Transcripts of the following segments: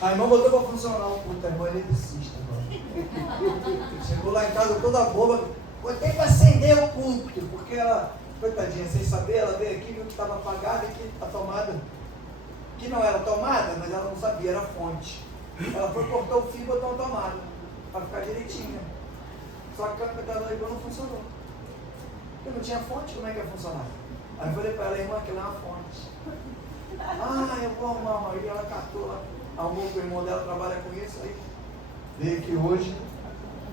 A irmã botou para funcionar o culto, a irmã é eletricista agora. Chegou lá em casa toda boba, botei para acender o culto, porque ela, coitadinha, sem saber, ela veio aqui, viu que estava apagada e que a tomada, que não era tomada, mas ela não sabia, era fonte. Ela foi, cortou o fio e botou uma tomada, para ficar direitinho. Só que o computador não funcionou. Porque não tinha fonte, como é que ia funcionar? Aí eu falei para ela, irmã, aquilo é uma fonte. Eu vou arrumar. Aí ela catou lá, arrumou que o irmão dela trabalha com isso, aí veio aqui hoje,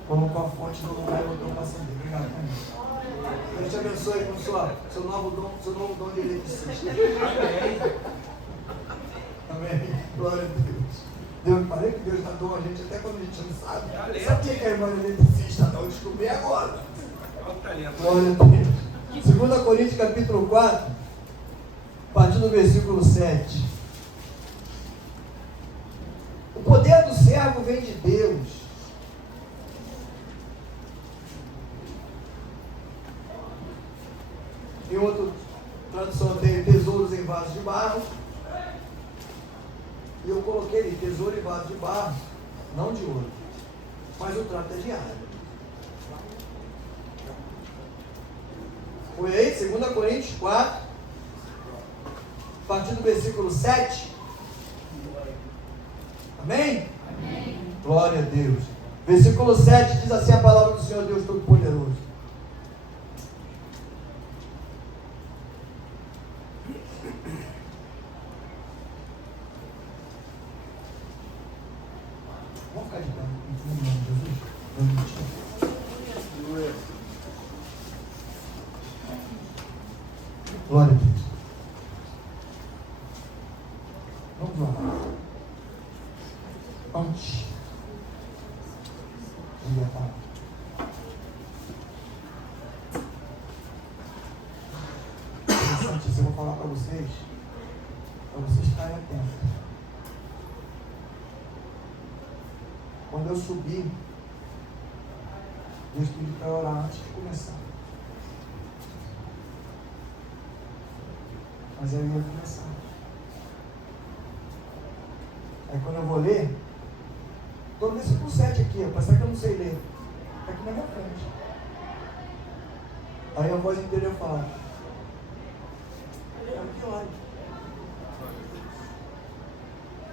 colocou a fonte no lugar e botou para acender. Obrigado, irmão. Deus te abençoe com seu novo dom de eletricista. Amém. Glória a Deus. Eu falei que Deus dá dom a gente até quando a gente não sabe. Sabe quem é a irmã eletricista? Não, descobri agora. Glória a Deus. 2 Coríntios capítulo 4, a partir do versículo 7. O poder do servo vem de Deus. Em outra tradução tem tesouros em vasos de barro. E eu coloquei ali, tesouro em vaso de barro, não de ouro. Mas o trato é diário. Foi aí, 2 Coríntios 4, a partir do versículo 7. Amém? Amém? Glória a Deus. Versículo 7 diz assim a palavra do Senhor Deus Todo-Poderoso. Vamos ficar de pé, em nome de Jesus. Glória a Deus. Vamos lá. Antes. Interessante isso, eu vou falar para vocês ficarem atentos. Quando eu subi, Deus pediu para orar antes de começar. Mas eu ia começar. Aí quando eu vou ler, estou no versículo 7 aqui, parece que eu não sei ler. Está aqui na minha frente. Aí a voz interior fala: é o que olha.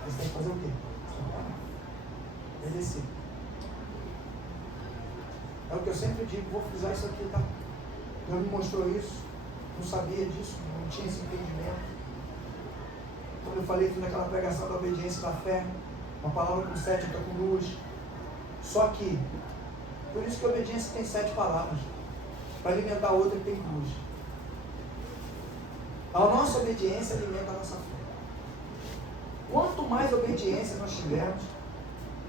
Você tem que fazer o quê? Obedecer. É o que eu sempre digo, vou frisar isso aqui, tá? Deus me mostrou isso, não sabia disso, não tinha esse entendimento. Quando eu falei, fiz aquela pregação da obediência e da fé, uma palavra com 7, outra com 2. Só que, por isso que a obediência tem 7 palavras, para alimentar a outra que tem 2. A nossa obediência alimenta a nossa fé. Quanto mais obediência nós tivermos,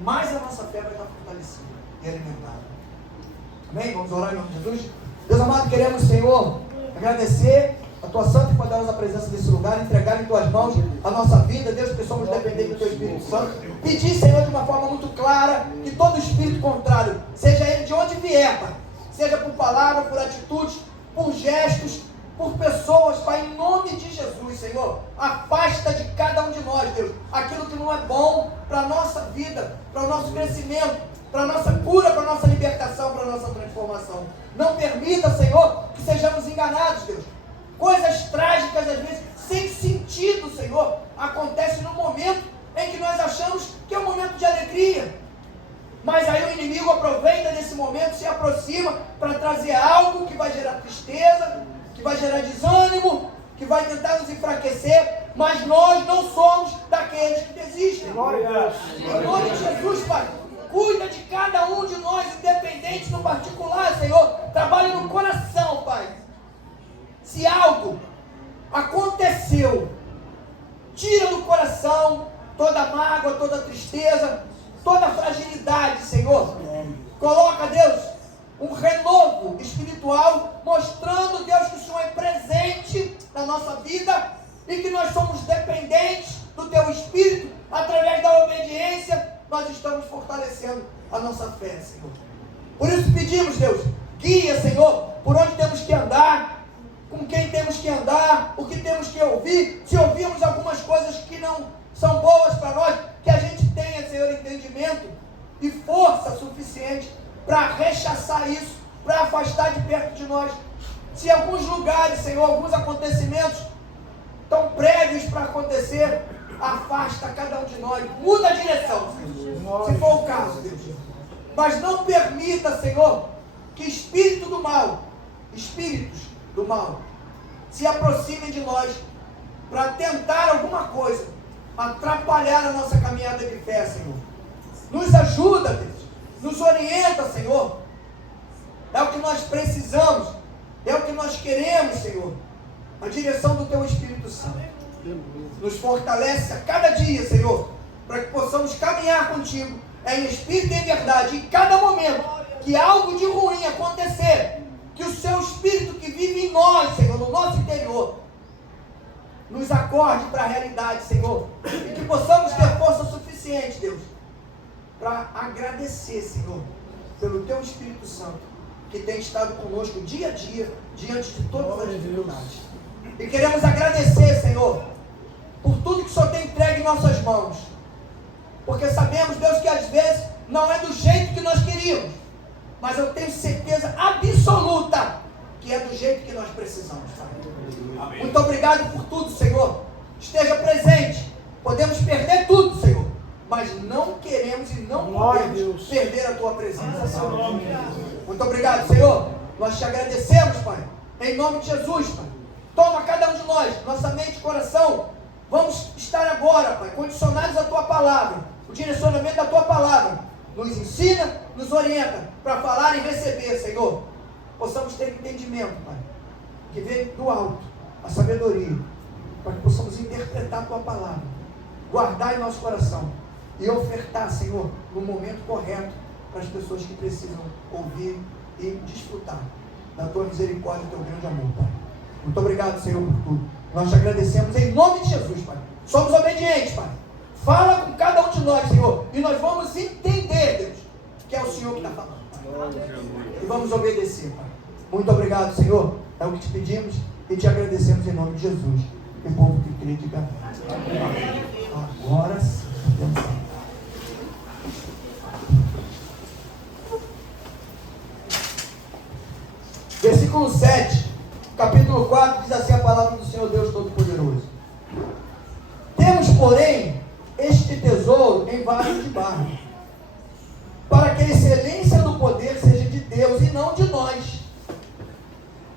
mais a nossa fé vai estar fortalecida e alimentada. Amém? Vamos orar em nome de Jesus? Deus amado, queremos, Senhor, agradecer a Tua santa e poderosa presença nesse lugar, entregar em Tuas mãos a nossa vida, Deus, que somos dependentes do Teu Espírito Santo. Pedir, Senhor, de uma forma muito clara, que todo espírito contrário, seja ele de onde vier, Pai, seja por palavra, por atitudes, por gestos, por pessoas, Pai, em nome de Jesus, Senhor, afasta de cada um de nós, Deus, aquilo que não é bom para a nossa vida, para o nosso crescimento, para a nossa cura, para a nossa libertação, para a nossa transformação. Não permita, Senhor, que sejamos enganados, Deus. Coisas trágicas, às vezes, sem sentido, Senhor, acontecem no momento em que nós achamos que é um momento de alegria. Mas aí o inimigo aproveita desse momento, se aproxima para trazer algo que vai gerar tristeza, que vai gerar desânimo, que vai tentar nos enfraquecer, mas nós não somos daqueles que desistem. Em nome de Jesus, Pai, cuida de cada um de nós, independente no particular, Senhor, trabalha no coração, Pai. Se algo aconteceu, tira do coração toda mágoa, toda tristeza, toda fragilidade, Senhor. Coloca, Deus, um renovo espiritual, mostrando, Deus, que o Senhor é presente na nossa vida e que nós somos dependentes do Teu Espírito. Através da obediência, nós estamos fortalecendo a nossa fé, Senhor. Por isso pedimos, Deus, guia, Senhor, por onde temos que andar, com quem temos que andar, o que temos que ouvir. Se ouvirmos algumas coisas que não são boas para nós, que a gente tenha, Senhor, entendimento e força suficiente para rechaçar isso, para afastar de perto de nós. Se alguns lugares, Senhor, alguns acontecimentos estão prévios para acontecer, afasta cada um de nós, muda a direção, Senhor, se for o caso, Deus. Mas não permita, Senhor, que espíritos do mal, se aproximem de nós para tentar alguma coisa, atrapalhar a nossa caminhada de fé, Senhor. Nos ajuda, Deus, nos orienta, Senhor. É o que nós precisamos, é o que nós queremos, Senhor. A direção do Teu Espírito Santo nos fortalece a cada dia, Senhor, para que possamos caminhar contigo em espírito e em verdade. Em cada momento que algo de ruim acontecer, que o Seu Espírito que vive em nós, Senhor, no nosso interior, nos acorde para a realidade, Senhor, e que possamos ter força suficiente, Deus, para agradecer, Senhor, pelo Teu Espírito Santo, que tem estado conosco dia a dia, diante de todas as dificuldades. E queremos agradecer, Senhor, por tudo que o Senhor tem entregue em nossas mãos, porque sabemos, Deus, que às vezes não é do jeito que nós queríamos, mas eu tenho certeza absoluta que é do jeito que nós precisamos, Pai. Muito obrigado por tudo, Senhor. Esteja presente. Podemos perder tudo, Senhor, mas não queremos e não podemos perder a Tua presença, Senhor. Muito obrigado, Senhor. Nós te agradecemos, Pai, em nome de Jesus, Pai. Toma cada um de nós, nossa mente e coração. Vamos estar agora, Pai, condicionados à Tua palavra, o direcionamento da Tua palavra. Nos ensina, nos orienta para falar e receber, Senhor. Possamos ter entendimento, Pai, que vem do alto, a sabedoria, para que possamos interpretar a Tua palavra, guardar em nosso coração e ofertar, Senhor, no momento correto para as pessoas que precisam ouvir e desfrutar da Tua misericórdia e do Teu grande amor, Pai. Muito obrigado, Senhor, por tudo. Nós te agradecemos em nome de Jesus, Pai. Somos obedientes, Pai. Fala com cada um de nós, Senhor, e nós vamos entender, Deus, que é o Senhor que está falando, Pai. E vamos obedecer, Pai. Muito obrigado, Senhor. É o que te pedimos e te agradecemos em nome de Jesus. E o povo que crê, diga amém. Agora sim, podemos sentar. Versículo 7, capítulo 4, diz assim a palavra do Senhor Deus Todo-Poderoso. Temos, porém, este tesouro em vasos de barro, para que a excelência do poder seja de Deus e não de nós.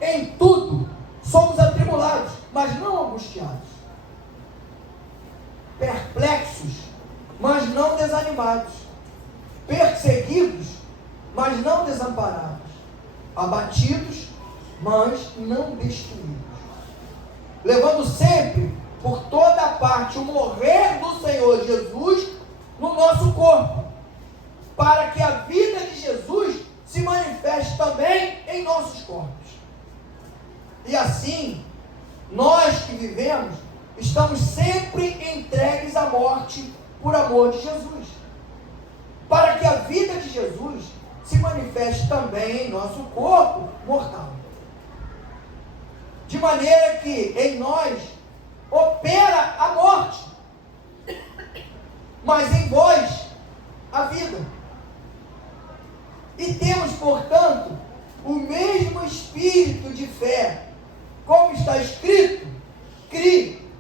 Em tudo somos atribulados, mas não angustiados, perplexos, mas não desanimados, perseguidos, mas não desamparados, abatidos, mas não destruídos, levando sempre por toda parte o morrer do Senhor Jesus no nosso corpo, para que a vida de Jesus se manifeste também em nossos corpos. E assim, nós que vivemos, estamos sempre entregues à morte por amor de Jesus, para que a vida de Jesus se manifeste também em nosso corpo mortal. De maneira que em nós opera a morte, mas em vós a vida. E temos, portanto, o mesmo espírito de fé, como está escrito: crie,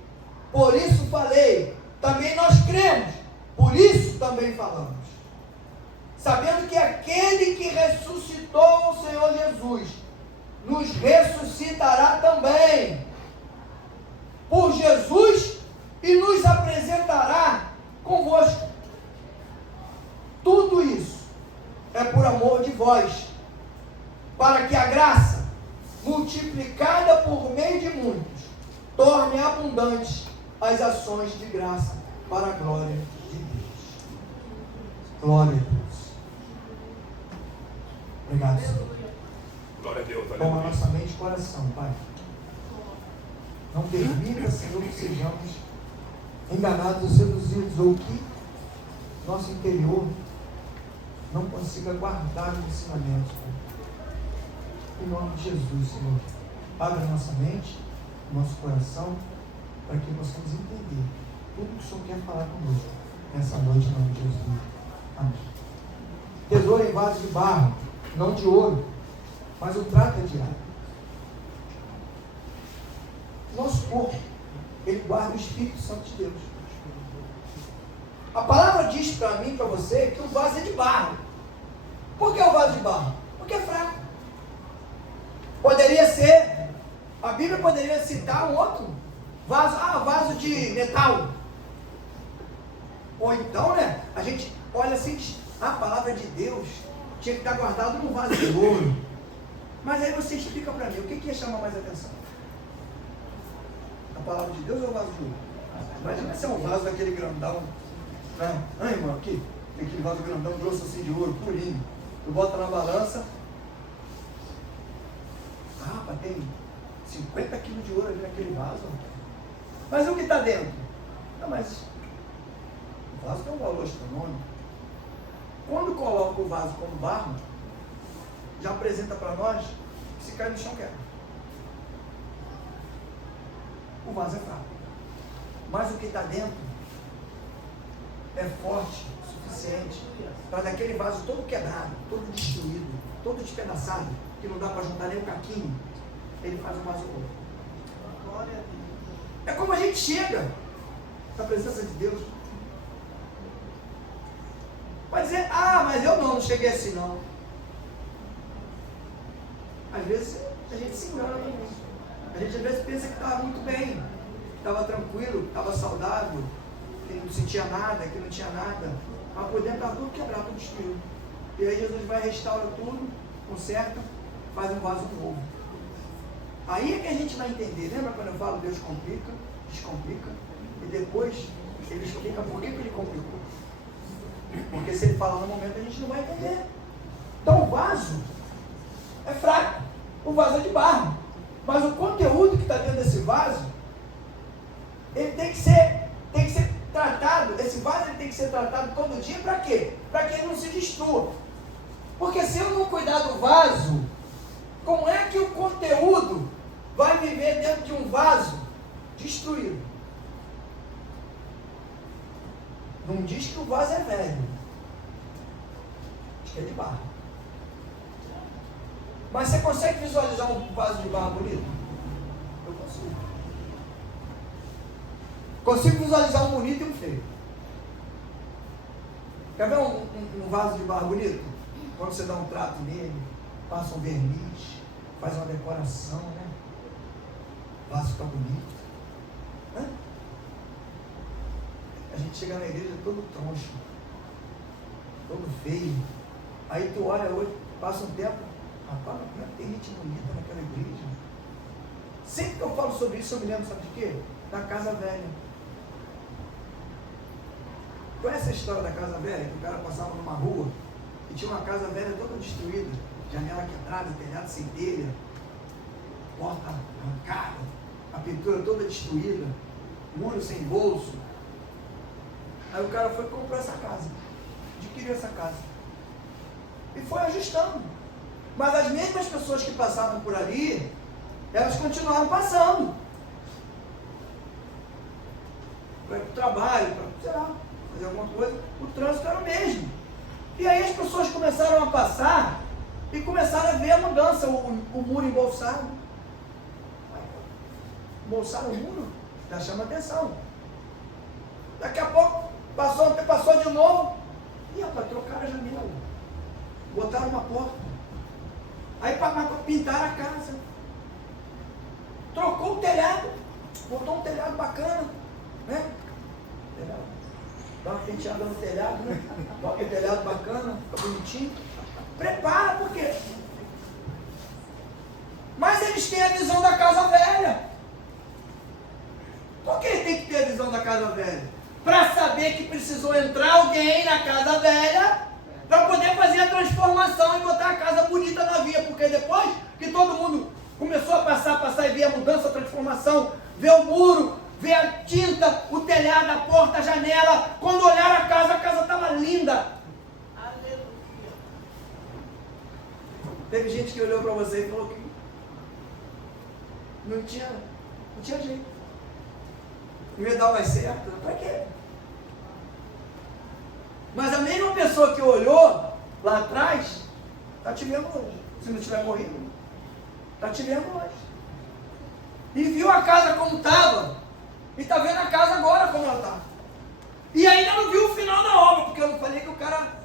por isso falei. Também nós cremos, por isso também falamos. Sabendo que aquele que ressuscitou o Senhor Jesus nos ressuscitará também por Jesus e nos apresentará convosco. Tudo isso é por amor de vós, para que a graça, multiplicada por meio de muitos, torne abundantes as ações de graça para a glória de Deus. Glória a Deus. Obrigado, Senhor. Glória a Deus. Com a nossa mente e coração, Pai. Não permita, Senhor, que sejamos enganados ou seduzidos, ou que nosso interior não consiga guardar os ensinamentos, Pai. Em nome de Jesus, Senhor. Abra nossa mente, nosso coração, para que possamos entender tudo que o Senhor quer falar conosco nessa noite, em nome de Jesus. Amém. Tesouro em vaso de barro, não de ouro, mas o trato é diário. Nosso corpo, ele guarda o Espírito Santo de Deus. A palavra diz para mim e para você que o vaso é de barro. Por que o vaso de barro? Porque é fraco. Poderia ser, a Bíblia poderia citar um outro vaso, vaso de metal. Ou então, a gente olha assim, a palavra de Deus tinha que estar guardado num vaso de ouro. Mas aí você explica para mim, o que ia chamar mais atenção? A palavra de Deus ou o vaso de ouro? Imagina se é um vaso daquele grandão, né? Irmão, aqui, tem aquele vaso grandão, grosso assim de ouro, purinho. Tu bota na balança, tem 50 quilos de ouro ali naquele vaso. Mas o que está dentro? Não, mas o vaso tem um valor astronômico. Quando coloca o vaso como barro, já apresenta para nós que se cai no chão quebra. O vaso é fraco. Mas o que está dentro é forte o suficiente para daquele vaso todo quebrado, todo destruído, todo despedaçado, que não dá para juntar nem um caquinho, ele faz um vaso novo. É como a gente chega na presença de Deus. Vai dizer, mas eu não cheguei assim não. Às vezes a gente se engana com isso. A gente às vezes pensa que estava muito bem, estava tranquilo, estava saudável, que não sentia nada, que não tinha nada. Mas por dentro estava tudo quebrado, tudo destruído. E aí Jesus vai, restaura tudo, conserta, faz um vaso novo. Aí é que a gente vai entender. Lembra quando eu falo Deus complica, descomplica, e depois ele explica por que ele complicou? Porque se ele falar no momento, a gente não vai entender. Então o vaso é fraco, o vaso é de barro, mas o conteúdo que está dentro desse vaso, ele tem que ser tratado. Esse vaso ele tem que ser tratado todo dia. Para quê? Para que ele não se destrua. Porque se eu não cuidar do vaso, como é que o conteúdo vai viver dentro de um vaso destruído? Não diz que o vaso é velho, diz que é de barro. Mas você consegue visualizar um vaso de barro bonito? Eu consigo. Consigo visualizar um bonito e um feio. Quer ver um vaso de barro bonito? Quando você dá um trato nele, passa um verniz, faz uma decoração, né? O vaso fica bonito. Né? A gente chega na igreja todo troncho, todo feio. Aí tu olha hoje, passa um tempo, rapaz, como é que tem gente bonita naquela igreja? Sempre que eu falo sobre isso, eu me lembro, sabe de quê? Da casa velha. Conhece a história da casa velha? Que o cara passava numa rua e tinha uma casa velha toda destruída, janela quebrada, telhado sem telha, porta arrancada, a pintura toda destruída, muro sem bolso. Aí o cara foi e comprou essa casa, adquiriu essa casa e foi ajustando. Mas as mesmas pessoas que passavam por ali, elas continuaram passando para o trabalho, para, sei lá, fazer alguma coisa. O trânsito era o mesmo. E aí as pessoas começaram a passar e começaram a ver a mudança, o muro embolsado. Embolsaram o muro, já chama atenção. Daqui a pouco passou de novo, e rapaz, trocaram a janela, botaram uma porta, aí pintaram a casa, trocou o telhado, botou um telhado bacana, né? Dá uma penteada no telhado, né? Bota um telhado bacana, fica bonitinho. Prepara, por quê? Mas eles têm a visão da casa velha. Por que tem que ter a visão da casa velha? Para saber que precisou entrar alguém na casa velha para poder fazer a transformação e botar a casa bonita na via. Porque depois que todo mundo começou a passar e ver a mudança, a transformação, ver o muro, ver a tinta, o telhado, a porta, a janela, quando olharam a casa estava linda. Aleluia. Teve gente que olhou para você e falou que Não tinha jeito. Não ia dar mais certo. Para quê? Mas a mesma pessoa que olhou lá atrás, está te vendo hoje. Se não tiver morrido, está te vendo hoje. E viu a casa como estava. E está vendo a casa agora como ela está. E ainda não viu o final da obra, porque eu não falei que o cara...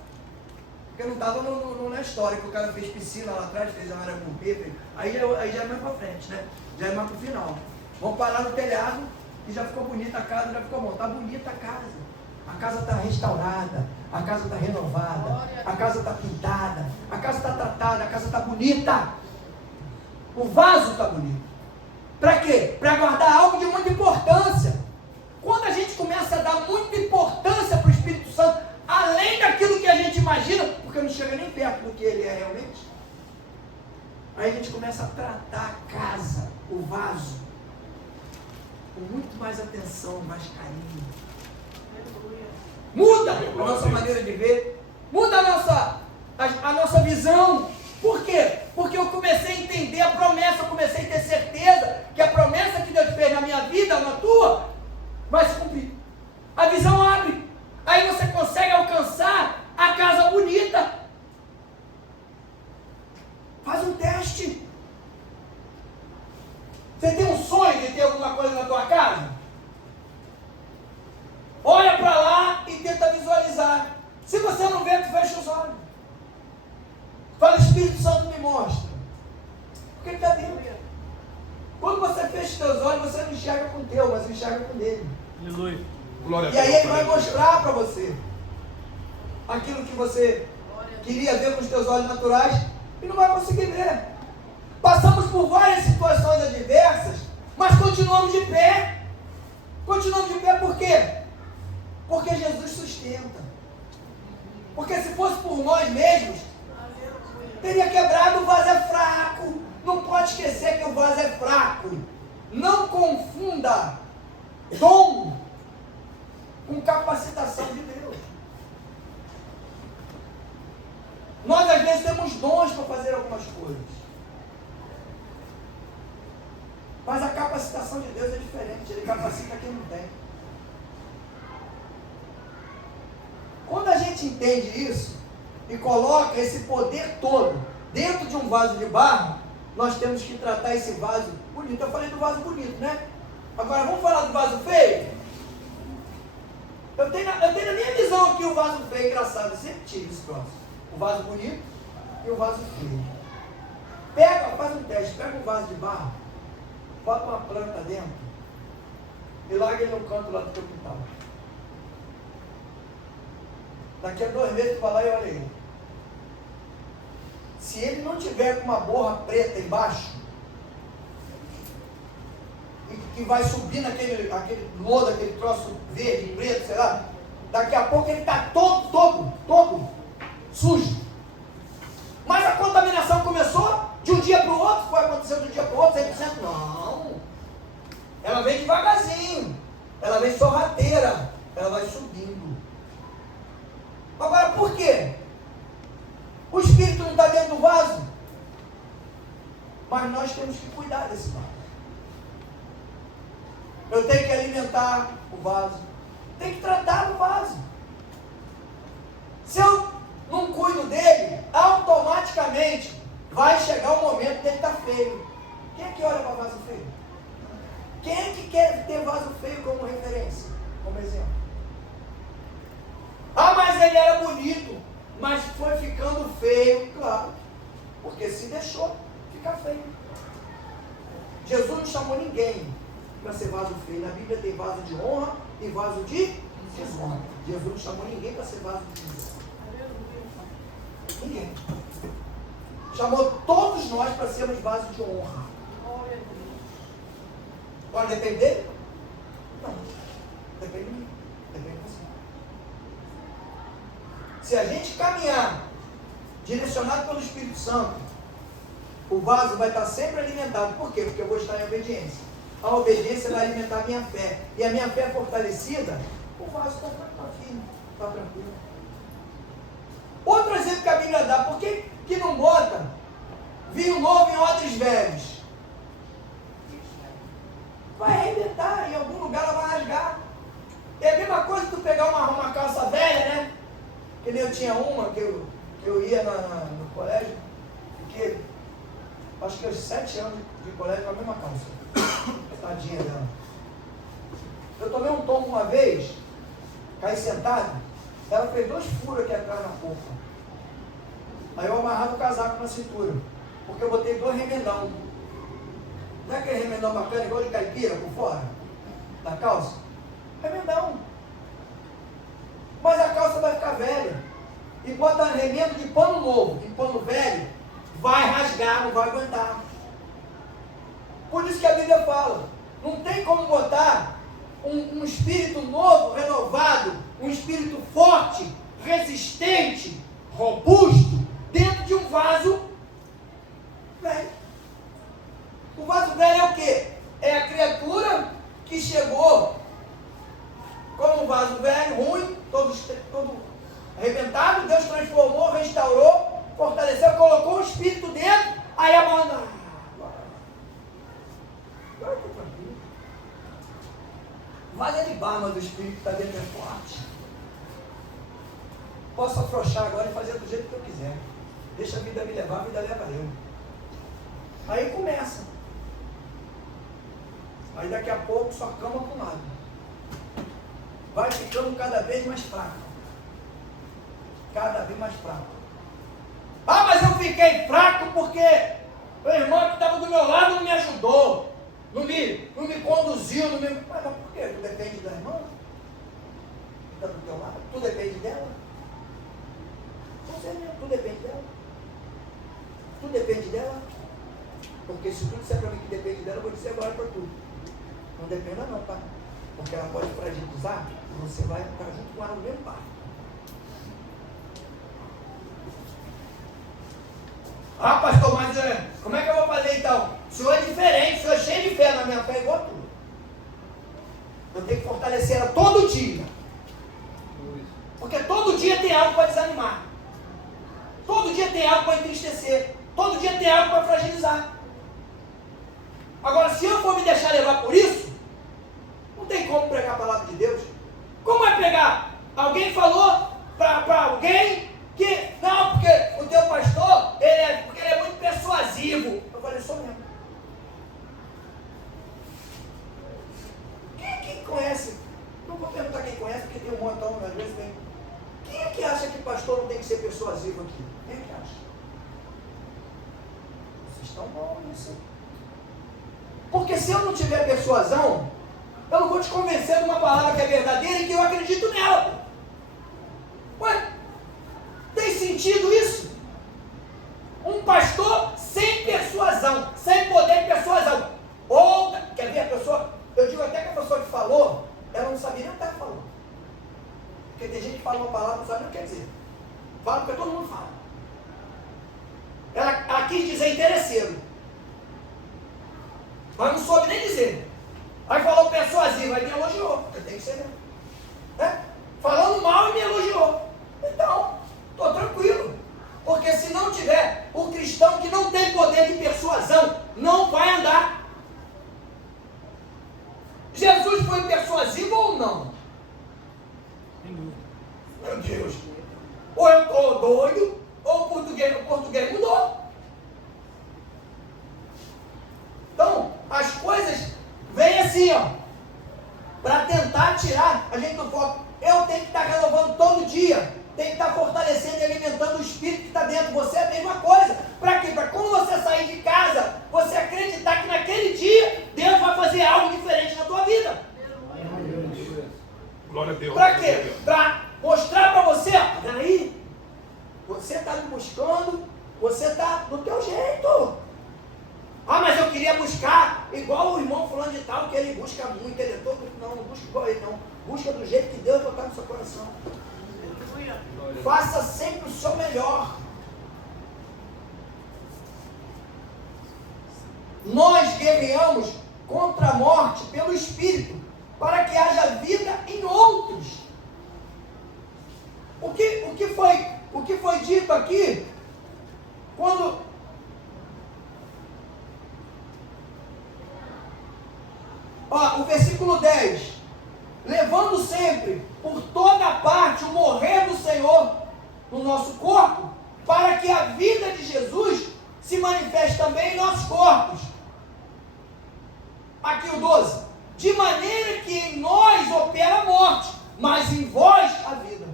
Porque não estava na história, que o cara fez piscina lá atrás, fez a área com pé. Aí já é mais para frente, né? Já é mais para o final. Vamos parar no telhado e já ficou bonita a casa, já ficou bom. Está bonita a casa. A casa está restaurada, a casa está renovada, a casa está pintada, a casa está tratada, a casa está bonita. O vaso está bonito. Para quê? Para guardar algo de muita importância. Quando a gente começa a dar muita importância para o Espírito Santo, além daquilo que a gente imagina, porque não chega nem perto do que ele é realmente, aí a gente começa a tratar a casa, o vaso, com muito mais atenção, mais carinho. Muda a nossa maneira de ver, muda a nossa visão. Por quê? Porque eu comecei a entender a promessa, eu comecei a ter certeza que a promessa que Deus fez na minha vida, na tua, vai se cumprir. A visão abre, aí você consegue alcançar a casa bonita. Faz um teste. Você tem um sonho de ter alguma coisa na tua casa? Olha para lá e tenta visualizar. Se você não vê, tu fecha os olhos. Fala, Espírito Santo, me mostra. Porque ele está dentro. Quando você fecha os teus olhos, você não enxerga com o teu, mas enxerga com o dele. Aleluia. Glória a E aí Deus, ele vai mostrar para você aquilo que você queria ver com os teus olhos naturais e não vai conseguir ver. Passamos por várias situações adversas, mas continuamos de pé. Continuamos de pé por quê? Porque Jesus sustenta. Porque se fosse por nós mesmos, teria quebrado. O vaso é fraco. Não pode esquecer que o vaso é fraco. Não confunda dom com capacitação de Deus. Nós às vezes temos dons para fazer algumas coisas, mas a capacitação de Deus é diferente. Ele capacita quem não tem. Quando a gente entende isso e coloca esse poder todo dentro de um vaso de barro, nós temos que tratar esse vaso bonito. Eu falei do vaso bonito, né? Agora vamos falar do vaso feio? Eu tenho na minha visão aqui o vaso feio, engraçado, eu sempre tive esse troço. O vaso bonito e o vaso feio. Faz um teste, pega um vaso de barro, bota uma planta dentro e larga ele no canto lá do teu quintal. Daqui a 2 meses tu vai lá e olha ele. Se ele não tiver com uma borra preta embaixo, e que vai subir naquele lodo, aquele troço verde, preto, sei lá, daqui a pouco ele está todo sujo. Mas a contaminação começou de um dia para o outro, foi acontecendo de um dia para o outro, 100%? Não. Ela vem devagarzinho, ela vem sorrateira, ela vai subindo. Agora, por quê? O Espírito não está dentro do vaso, mas nós temos que cuidar desse vaso. Eu tenho que alimentar o vaso, tenho que tratar o vaso. Se eu não cuido dele, automaticamente vai chegar o momento dele estar feio. Quem é que olha para vaso feio? Quem é que quer ter vaso feio como referência, como exemplo? Ah, mas ele era bonito, mas foi ficando feio, claro, porque se deixou ficar feio. Jesus não chamou ninguém para ser vaso feio. Na Bíblia tem vaso de honra e vaso de desonra. Jesus não chamou ninguém para ser vaso de desonra. Ninguém. Chamou todos nós para sermos vaso de honra. Pode depender? Não. Depende de mim. Depende de você. Se a gente caminhar direcionado pelo Espírito Santo, o vaso vai estar sempre alimentado. Por quê? Porque eu vou estar em obediência. A obediência vai alimentar a minha fé. E a minha fé é fortalecida, o vaso está firme, está tranquilo. Outro exemplo que a Bíblia dá, por que não bota vinho novo em odres velhos? vai arrebentar, em algum lugar ela vai rasgar. É a mesma coisa que tu pegar uma calça velha, né? Que nem eu tinha uma que eu ia no colégio, porque acho que aos 7 anos de colégio com a mesma calça. Tadinha dela. Eu tomei um tombo uma vez, caí sentado, ela fez 2 furos aqui atrás na polpa. Aí eu amarrava o casaco na cintura, porque eu botei 2 remendão. Não é aquele remendão bacana, igual de caipira, por fora, da calça? Remendão. Mas a calça vai ficar velha. E bota remendo de pano novo, de pano velho, vai rasgar, não vai aguentar. Por isso que a Bíblia fala, não tem como botar um espírito novo, renovado, um espírito forte, resistente, robusto, dentro de um vaso velho. O vaso velho é o quê? É a criatura que chegou como um vaso velho, ruim, todo arrebentado, Deus transformou, restaurou, fortaleceu, colocou o espírito dentro, aí a mão agora eu estou tranquilo. Vaso é de barro, mas o espírito que está dentro é forte. Posso afrouxar agora e fazer do jeito que eu quiser. Deixa a vida me levar, a vida leva eu. Aí começa. Aí daqui a pouco só cama para um lado. Vai ficando cada vez mais fraco. Cada vez mais fraco. Ah, mas eu fiquei fraco porque o irmão que estava do meu lado não me ajudou. Não me conduziu. Não me... Mas por quê? Tu depende da irmã? Que está do teu lado? Tu depende dela? Você mesmo, tu depende dela? Tu depende dela? Porque se tu disser para mim que depende dela, eu vou dizer agora para tu. Não dependa não, tá? Porque ela pode fragilizar e você vai ficar junto com ela no mesmo barco. Ah, pastor, mas como é que eu vou fazer então? O senhor é diferente, o senhor é cheio de fé, na minha fé é igual a tu. Eu tenho que fortalecer ela todo dia. Porque todo dia tem algo para desanimar. Todo dia tem algo para entristecer. Todo dia tem algo para fragilizar. Agora, se eu for me deixar levar por isso, não tem como pregar a palavra de Deus. Como é pregar? Alguém falou para alguém que, não, porque o teu pastor, porque ele é muito persuasivo. Eu falei, sou mesmo. Quem é que conhece? Não vou perguntar quem conhece, porque tem um montão, às vezes vem. Quem é que acha que pastor não tem que ser persuasivo aqui? Quem é que acha? Vocês estão bons nisso. Porque se eu não tiver persuasão, eu não vou te convencer de uma palavra que é verdadeira e que eu acredito nela. Ué, tem sentido isso? Um pastor sem persuasão, sem poder de persuasão. Ou, quer ver a pessoa? Eu digo até que a pessoa que falou, ela não sabia nem o que ela falou. Porque tem gente que fala uma palavra e não sabe o que quer dizer. Fala porque todo mundo fala. Ela quis dizer interesseiro. Mas não soube nem dizer. Aí falou persuasivo, aí me elogiou. Porque tem que ser mesmo. Né? Falando mal e me elogiou. Então, estou tranquilo. Porque se não tiver, o cristão que não tem poder de persuasão, não vai andar. Jesus foi persuasivo ou não? Meu Deus. Ou eu estou doido, ou o português mudou. Então, as coisas vêm assim, ó, para tentar tirar a gente do foco. Eu tenho que estar renovando todo dia, tenho que estar fortalecendo e alimentando o espírito que está dentro de você, é a mesma coisa. Para quê? Para quando você sair de casa, você acreditar que naquele dia Deus vai fazer algo diferente na tua vida. Glória a Deus. Para quê? Para mostrar para você, ó, peraí, você está me buscando, você está do teu jeito. Ah, mas eu queria buscar igual o irmão fulano de tal, que ele busca muito, ele é todo... Não busca igual ele, não. Busca do jeito que Deus botar no seu coração. Faça sempre o seu melhor. Nós guerreamos contra a morte pelo Espírito, para que haja vida em outros. O que foi dito aqui, quando... pequena parte, o morrer do Senhor no nosso corpo, para que a vida de Jesus se manifeste também em nossos corpos. Aqui o 12. De maneira que em nós opera a morte, mas em vós a vida.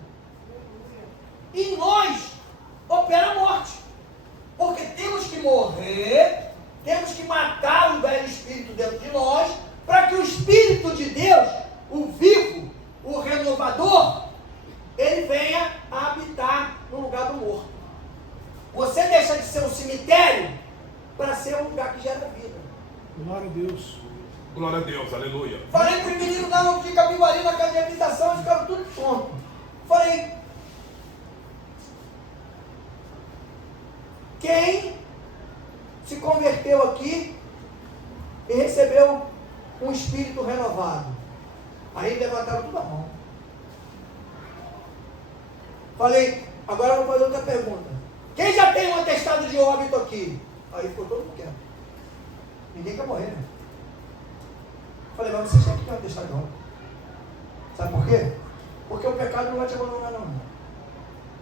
Em nós opera a morte. Porque temos que morrer, temos que matar o velho espírito dentro de nós, para que o Espírito de Deus, o vivo, o renovador, ele venha a habitar no lugar do morto. Você deixa de ser um cemitério para ser um lugar que gera vida. Glória a Deus. Glória a Deus, aleluia. Falei para o menino lá no Capivari, na casa de habitação, eles ficaram tudo tonto. Falei, quem se converteu aqui e recebeu um espírito renovado? Aí levantaram tudo a mão. Falei, agora eu vou fazer outra pergunta. Quem já tem um atestado de óbito aqui? Aí ficou todo mundo quieto. Ninguém quer morrer, né? Falei, mas vocês têm que ter um atestado de óbito. Sabe por quê? Porque o pecado não vai te abandonar, não.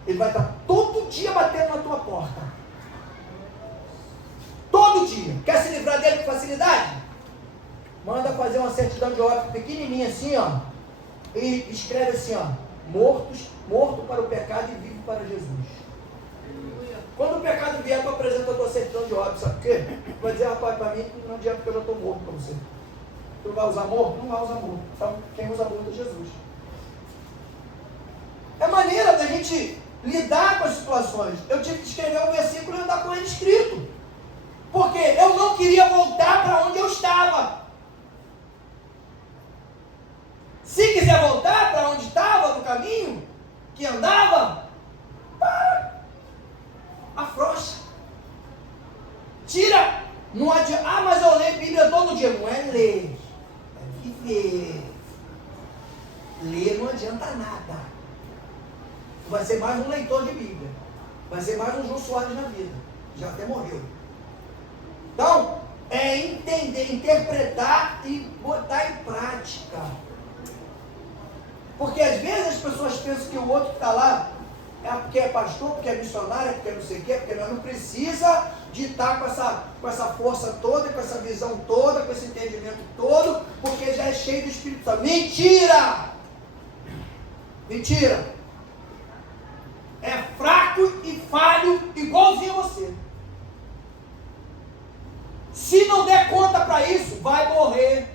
Ele vai estar todo dia batendo na tua porta. Todo dia. Quer se livrar dele com facilidade? Manda fazer uma certidão de óbito pequenininha assim, ó. E escreve assim, ó. Morto para o pecado e vivo para Jesus. Quando o pecado vier, tu apresenta a tua certidão de óbito, sabe por quê? Tu vai dizer, rapaz, para mim não adianta porque eu já estou morto para você. Tu não vai usar morto? Não vai usar morto. Então, quem usa morto é Jesus. É maneira da gente lidar com as situações. Eu tive que escrever um versículo e andar com ele escrito. Porque eu não queria voltar para onde eu estava. Se quiser voltar para onde estava, no caminho que andava, para. Afrouxa. Tira. Não adianta. Ah, mas eu leio Bíblia todo dia. Não é ler. É viver. Ler não adianta nada. Vai ser mais um leitor de Bíblia. Vai ser mais um João Soares na vida. Já até morreu. Então, é entender, interpretar e botar em prática. Porque às vezes as pessoas pensam que o outro que está lá é porque é pastor, porque é missionário, porque é não sei o quê, porque não precisa de estar com essa força toda, com essa visão toda, com esse entendimento todo, porque já é cheio do Espírito Santo. Mentira! Mentira! É fraco e falho igualzinho a você. Se não der conta para isso, vai morrer.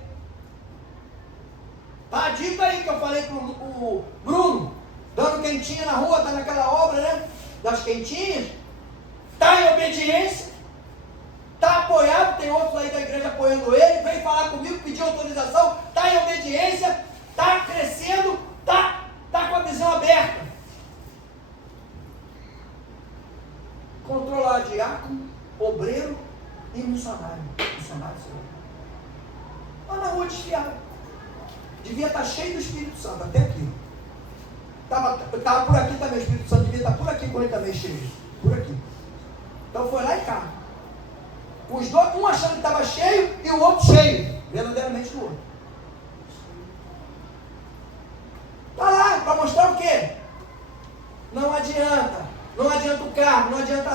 Tá a dica aí que eu falei pro Bruno, dando quentinha na rua, tá naquela obra, né? Das quentinhas. Tá em obediência. Tá apoiado, tem outros aí da igreja apoiando ele, veio falar comigo, pediu autorização, tá em obediência, tá crescendo, tá com a visão aberta. Controlar diácono, obreiro e missionário. Missionário, senhor. Lá na rua desfiado. Devia estar cheio do Espírito Santo, até aqui. Estava por aqui também, o Espírito Santo devia estar por aqui quando ele também cheio. Por aqui. Então foi lá e cá. Os dois, um achando que estava cheio e o outro cheio. Verdadeiramente do outro. Está lá, para mostrar o quê? Não adianta. Não adianta o carro, não adianta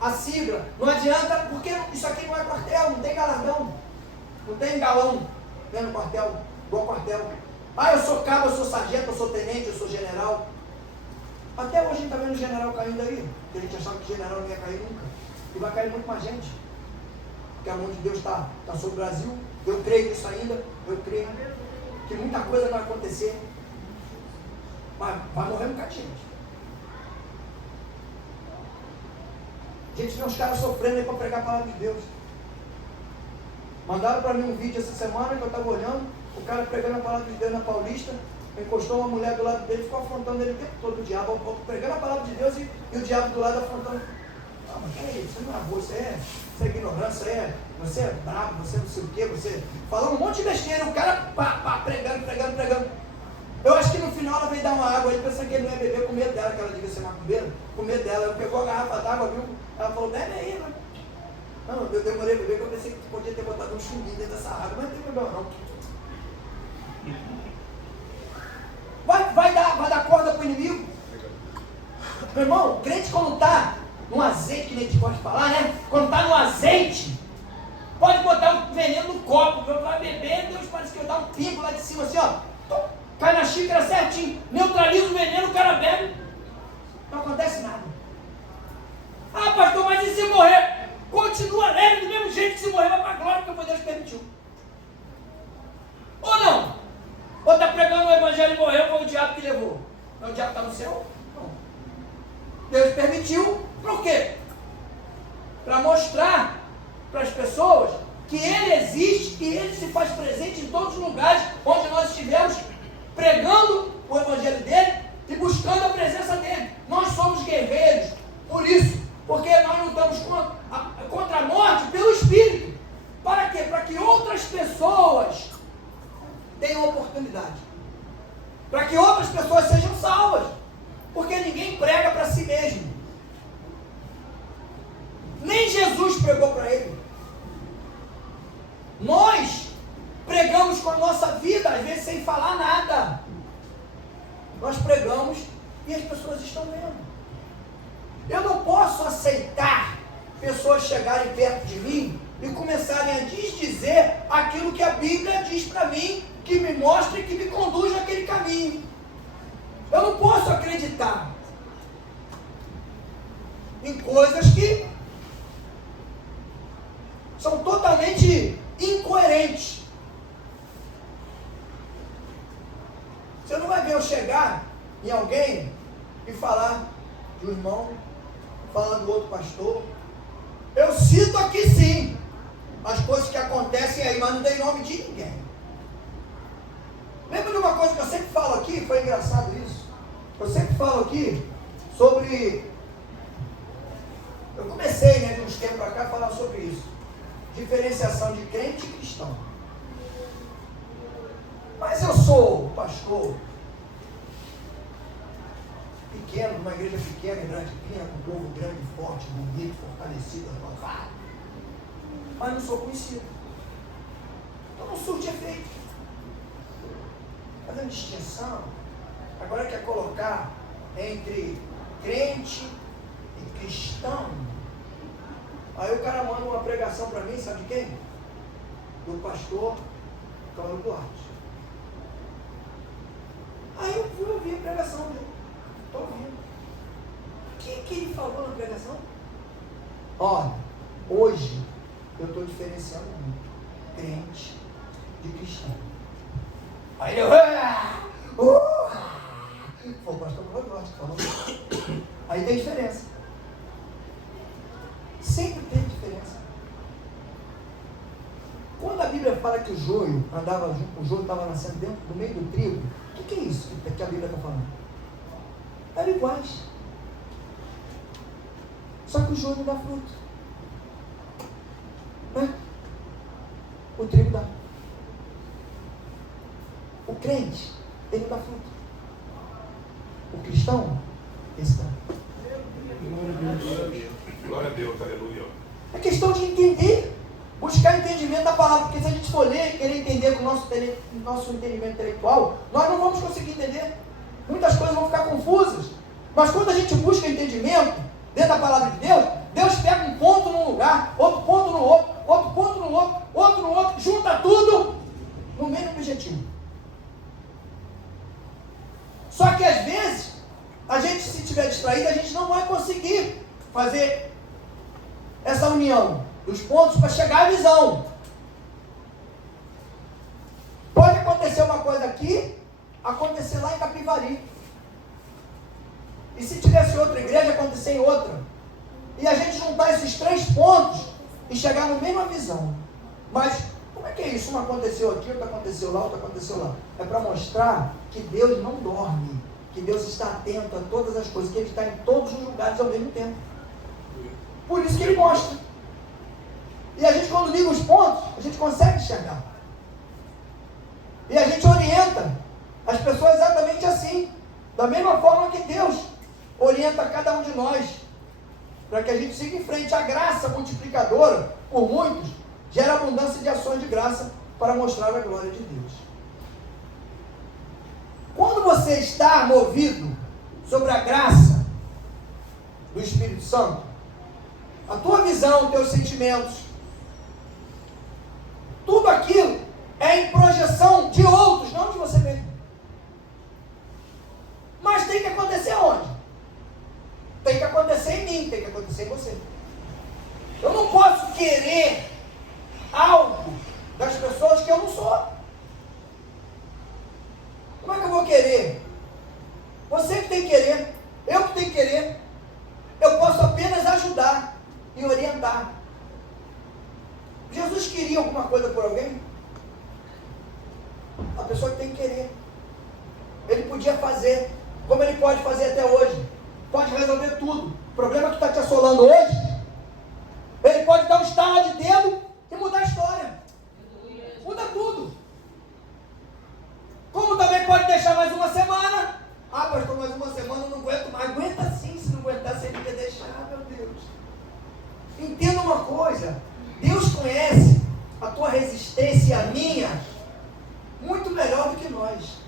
a sigla, não adianta, porque isso aqui não é quartel, não tem galardão. Não tem galão dentro do quartel, igual quartel. Ah, eu sou cabo, eu sou sargento, eu sou tenente, eu sou general. Até hoje a gente está vendo o general caindo aí, porque a gente achava que o general não ia cair nunca. E vai cair muito mais gente. Porque a mão de Deus está sobre o Brasil. Eu creio nisso ainda, eu creio que muita coisa vai acontecer. Mas vai morrer um bocado de gente. A gente vê uns caras sofrendo aí para pregar a palavra de Deus. Mandaram para mim um vídeo essa semana que eu estava olhando, o cara pregando a palavra de Deus na Paulista, encostou uma mulher do lado dele, ficou afrontando ele o tempo todo, o diabo, pregando a palavra de Deus e o diabo do lado afrontando. Ah, mas que é isso? Você não é amor, isso é ignorância, você é bravo, você não sei o quê, você falando um monte de besteira, o cara pregando. Eu acho que no final ela veio dar uma água aí, pensando que ele não ia beber, com medo dela, que ela devia ser macumbeira, com medo dela. Ela pegou a garrafa d'água, viu? Ela falou, bebe aí, né? Não, eu demorei a beber, porque eu pensei que tu podia ter botado um chumbinho dentro dessa água, mas não tem problema não. Vai dar corda Meu irmão, o crente quando está no azeite, que nem a gente pode falar, né? Quando está no azeite, pode botar um veneno no copo, vai beber, Deus parece que eu dar um pingo lá de cima, assim, ó. Cai na xícara certinho, neutraliza o veneno, o cara bebe. Não acontece nada. Ah, pastor, mas e se morrer? Continua leve do mesmo jeito que se morrer, vai para a glória, porque Deus permitiu. Ou não? Ou está pregando o evangelho e morreu, foi o diabo que levou. Mas o diabo está no céu? Não. Deus permitiu, por quê? Para mostrar para as pessoas que Ele existe e Ele se faz presente em todos os lugares onde nós estivermos pregando o evangelho dEle e buscando a presença dEle. Nós somos guerreiros, por isso, porque nós lutamos contra a morte pelo Espírito. Para quê? Para que outras pessoas tenham oportunidade. Para que outras pessoas sejam salvas. Porque ninguém prega para si mesmo. Nem Jesus pregou para ele. Nós pregamos com a nossa vida, às vezes sem falar nada. Nós pregamos e as pessoas estão vendo. Eu não posso aceitar pessoas chegarem perto de mim e começarem a desdizer aquilo que a Bíblia diz para mim, que me mostra e que me conduz naquele caminho. Eu não posso acreditar em coisas que são totalmente incoerentes. Você não vai ver eu chegar em alguém e falar de um irmão, falar do outro pastor. Eu cito aqui sim as coisas que acontecem aí, mas não dei nome de ninguém. Lembra de uma coisa que eu sempre falo aqui? Foi engraçado isso. Eu sempre falo aqui sobre... Eu comecei, de uns tempos para cá, a falar sobre isso. Diferenciação de crente e cristão. Mas eu sou pastor pequeno, numa igreja pequena, em Grande Pina, com um povo grande, forte, bonito, fortalecido, renovado. Mas não sou conhecido. Então não surte efeito. Fazendo distinção. Agora quer colocar entre crente e cristão. Aí o cara manda uma pregação para mim, sabe de quem? Do pastor Cláudio Duarte. Aí eu fui ouvir a pregação dele. Estou ouvindo. O que ele falou na pregação? Olha, hoje eu estou diferenciando muito crente de cristão. Aí eu... Foi o pastor Cláudio Duarte que falou. Aí tem diferença. Sempre tem diferença. Quando a Bíblia fala que o joio estava nascendo dentro do meio do trigo, o que é isso que a Bíblia está falando? Eram iguais. Só que o joio não dá fruto. Né? O trigo dá. O crente, ele não dá fruto. O cristão, esse dá. Glória a Deus, aleluia. É questão de entender, buscar entendimento da palavra, porque se a gente for ler e querer entender com o nosso entendimento intelectual, nós não vamos conseguir entender. Muitas coisas vão ficar confusas. Mas quando a gente busca entendimento dentro da palavra de Deus, Deus pega um ponto num lugar, outro ponto no outro, outro ponto no outro, outro no outro, junta tudo no mesmo objetivo. Só que às vezes, a gente, se estiver distraído, a gente não vai conseguir fazer essa união dos pontos para chegar à visão. Pode acontecer uma coisa aqui, acontecer lá em Capivari. E se tivesse outra igreja, acontecer em outra. E a gente juntar esses 3 pontos e chegar na mesma visão. Mas como é que é isso? Um aconteceu aqui, outro aconteceu lá, outro aconteceu lá. É para mostrar que Deus não dorme, que Deus está atento a todas as coisas, que Ele está em todos os lugares ao mesmo tempo. Por isso que Ele mostra. E a gente, quando liga os pontos, a gente consegue enxergar. E a gente orienta as pessoas exatamente assim, da mesma forma que Deus orienta cada um de nós, para que a gente siga em frente. A graça multiplicadora, por muitos, gera abundância de ações de graça para mostrar a glória de Deus. Quando você está movido sobre a graça, do Espírito Santo? A tua visão, os teus sentimentos. Tudo aquilo é em projeção de outros, não de você mesmo. Mas tem que acontecer onde? Tem que acontecer em mim, tem que acontecer em você. Eu não posso querer algo das pessoas que eu não sou. Como é que eu vou querer? Você que tem que querer, eu que tenho que querer. Eu posso apenas ajudar e orientar. Jesus queria alguma coisa por alguém? A pessoa que tem que querer. Ele podia fazer, como ele pode fazer até hoje. Pode resolver tudo. O problema que está te assolando hoje, ele pode dar um estalo de dedo e mudar a história. Muda tudo. Como também pode deixar mais uma semana. Ah, pastor, mais uma semana eu não aguento mais. Aguenta sim, se não aguentar, você tem que deixar, meu Deus. Entenda uma coisa. Deus conhece a tua resistência e a minha muito melhor do que nós.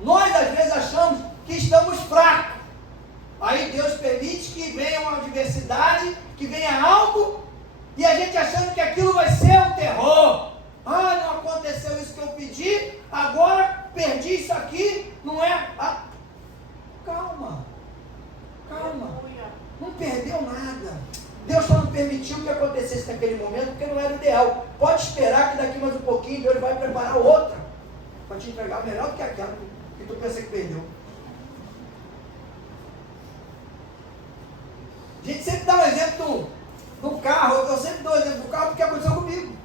Nós às vezes achamos que estamos fracos. Aí Deus permite que venha uma adversidade, que venha algo, e a gente achando que aquilo vai ser um terror. Ah, não aconteceu isso que eu pedi, agora perdi isso aqui, não é? Ah, calma. Não perdeu nada. Deus só não permitiu que acontecesse naquele momento, porque não era ideal. Pode esperar que daqui mais um pouquinho Deus vai preparar outra, para te entregar melhor do que aquela que tu pensa que perdeu. A gente sempre dá um exemplo do carro, eu sempre dou o exemplo do carro porque aconteceu comigo.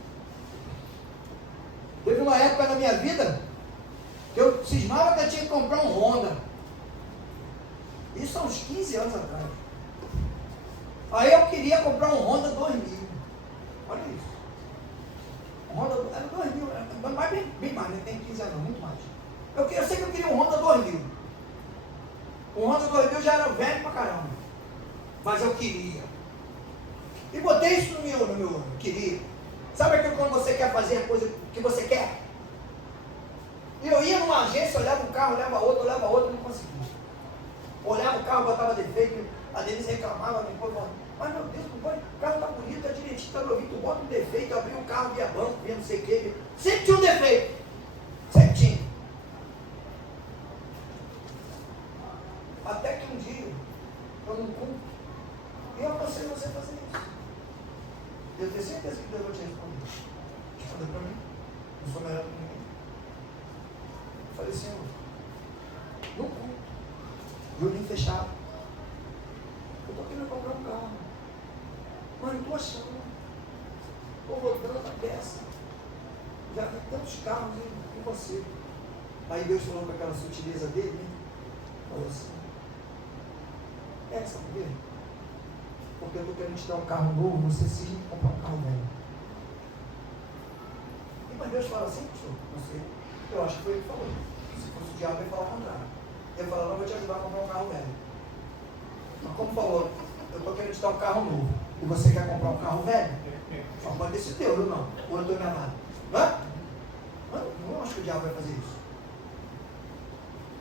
Teve uma época na minha vida que eu cismava que eu tinha que comprar um Honda. Isso há uns 15 anos atrás. Aí eu queria comprar um Honda 2000. Olha isso. Um Honda era 2000, mas bem mais, né? Tem 15 anos, muito mais. Eu sei que eu queria um Honda 2000. O Honda 2000 já era velho pra caramba. Mas eu queria. E botei isso no meu queria. Sabe aquilo quando você quer fazer a coisa que você quer? E eu ia numa agência, olhava um carro, olhava outro, não conseguia. Olhava o carro, botava defeito, a Denise reclamava, me falava, mas meu Deus, o carro tá bonito, tá direitinho, tá novinho, tu bota um defeito, eu abri o carro, via banco, via não sei o que, sempre tinha um defeito. Sempre tinha. Até que um dia, eu não cumpro, e eu aconselho você a fazer isso. Eu tenho certeza que Deus vai te responder. Respondeu para mim. Não sou melhor que ninguém. Eu falei, Senhor, no culto, de olhinho fechado, eu estou querendo comprar um carro. Mas não estou achando. Estou rodando a peça. Já vi tantos carros em você. Aí Deus falou com aquela sutileza dele, né? Falou assim, sabe por quê? Porque eu estou querendo te dar um carro novo, você cisma de comprar um carro velho. E mas Deus fala assim, pastor, não sei. Eu acho que foi ele que falou. Se fosse o diabo, ele falar o contrário. Ele falou, não, vou te ajudar a comprar um carro velho. Mas como falou, eu estou querendo te dar um carro novo. E você quer comprar um carro velho? Só pode decidir, ou não. Ou eu estou enganado. Hã? Não acho que o diabo vai fazer isso.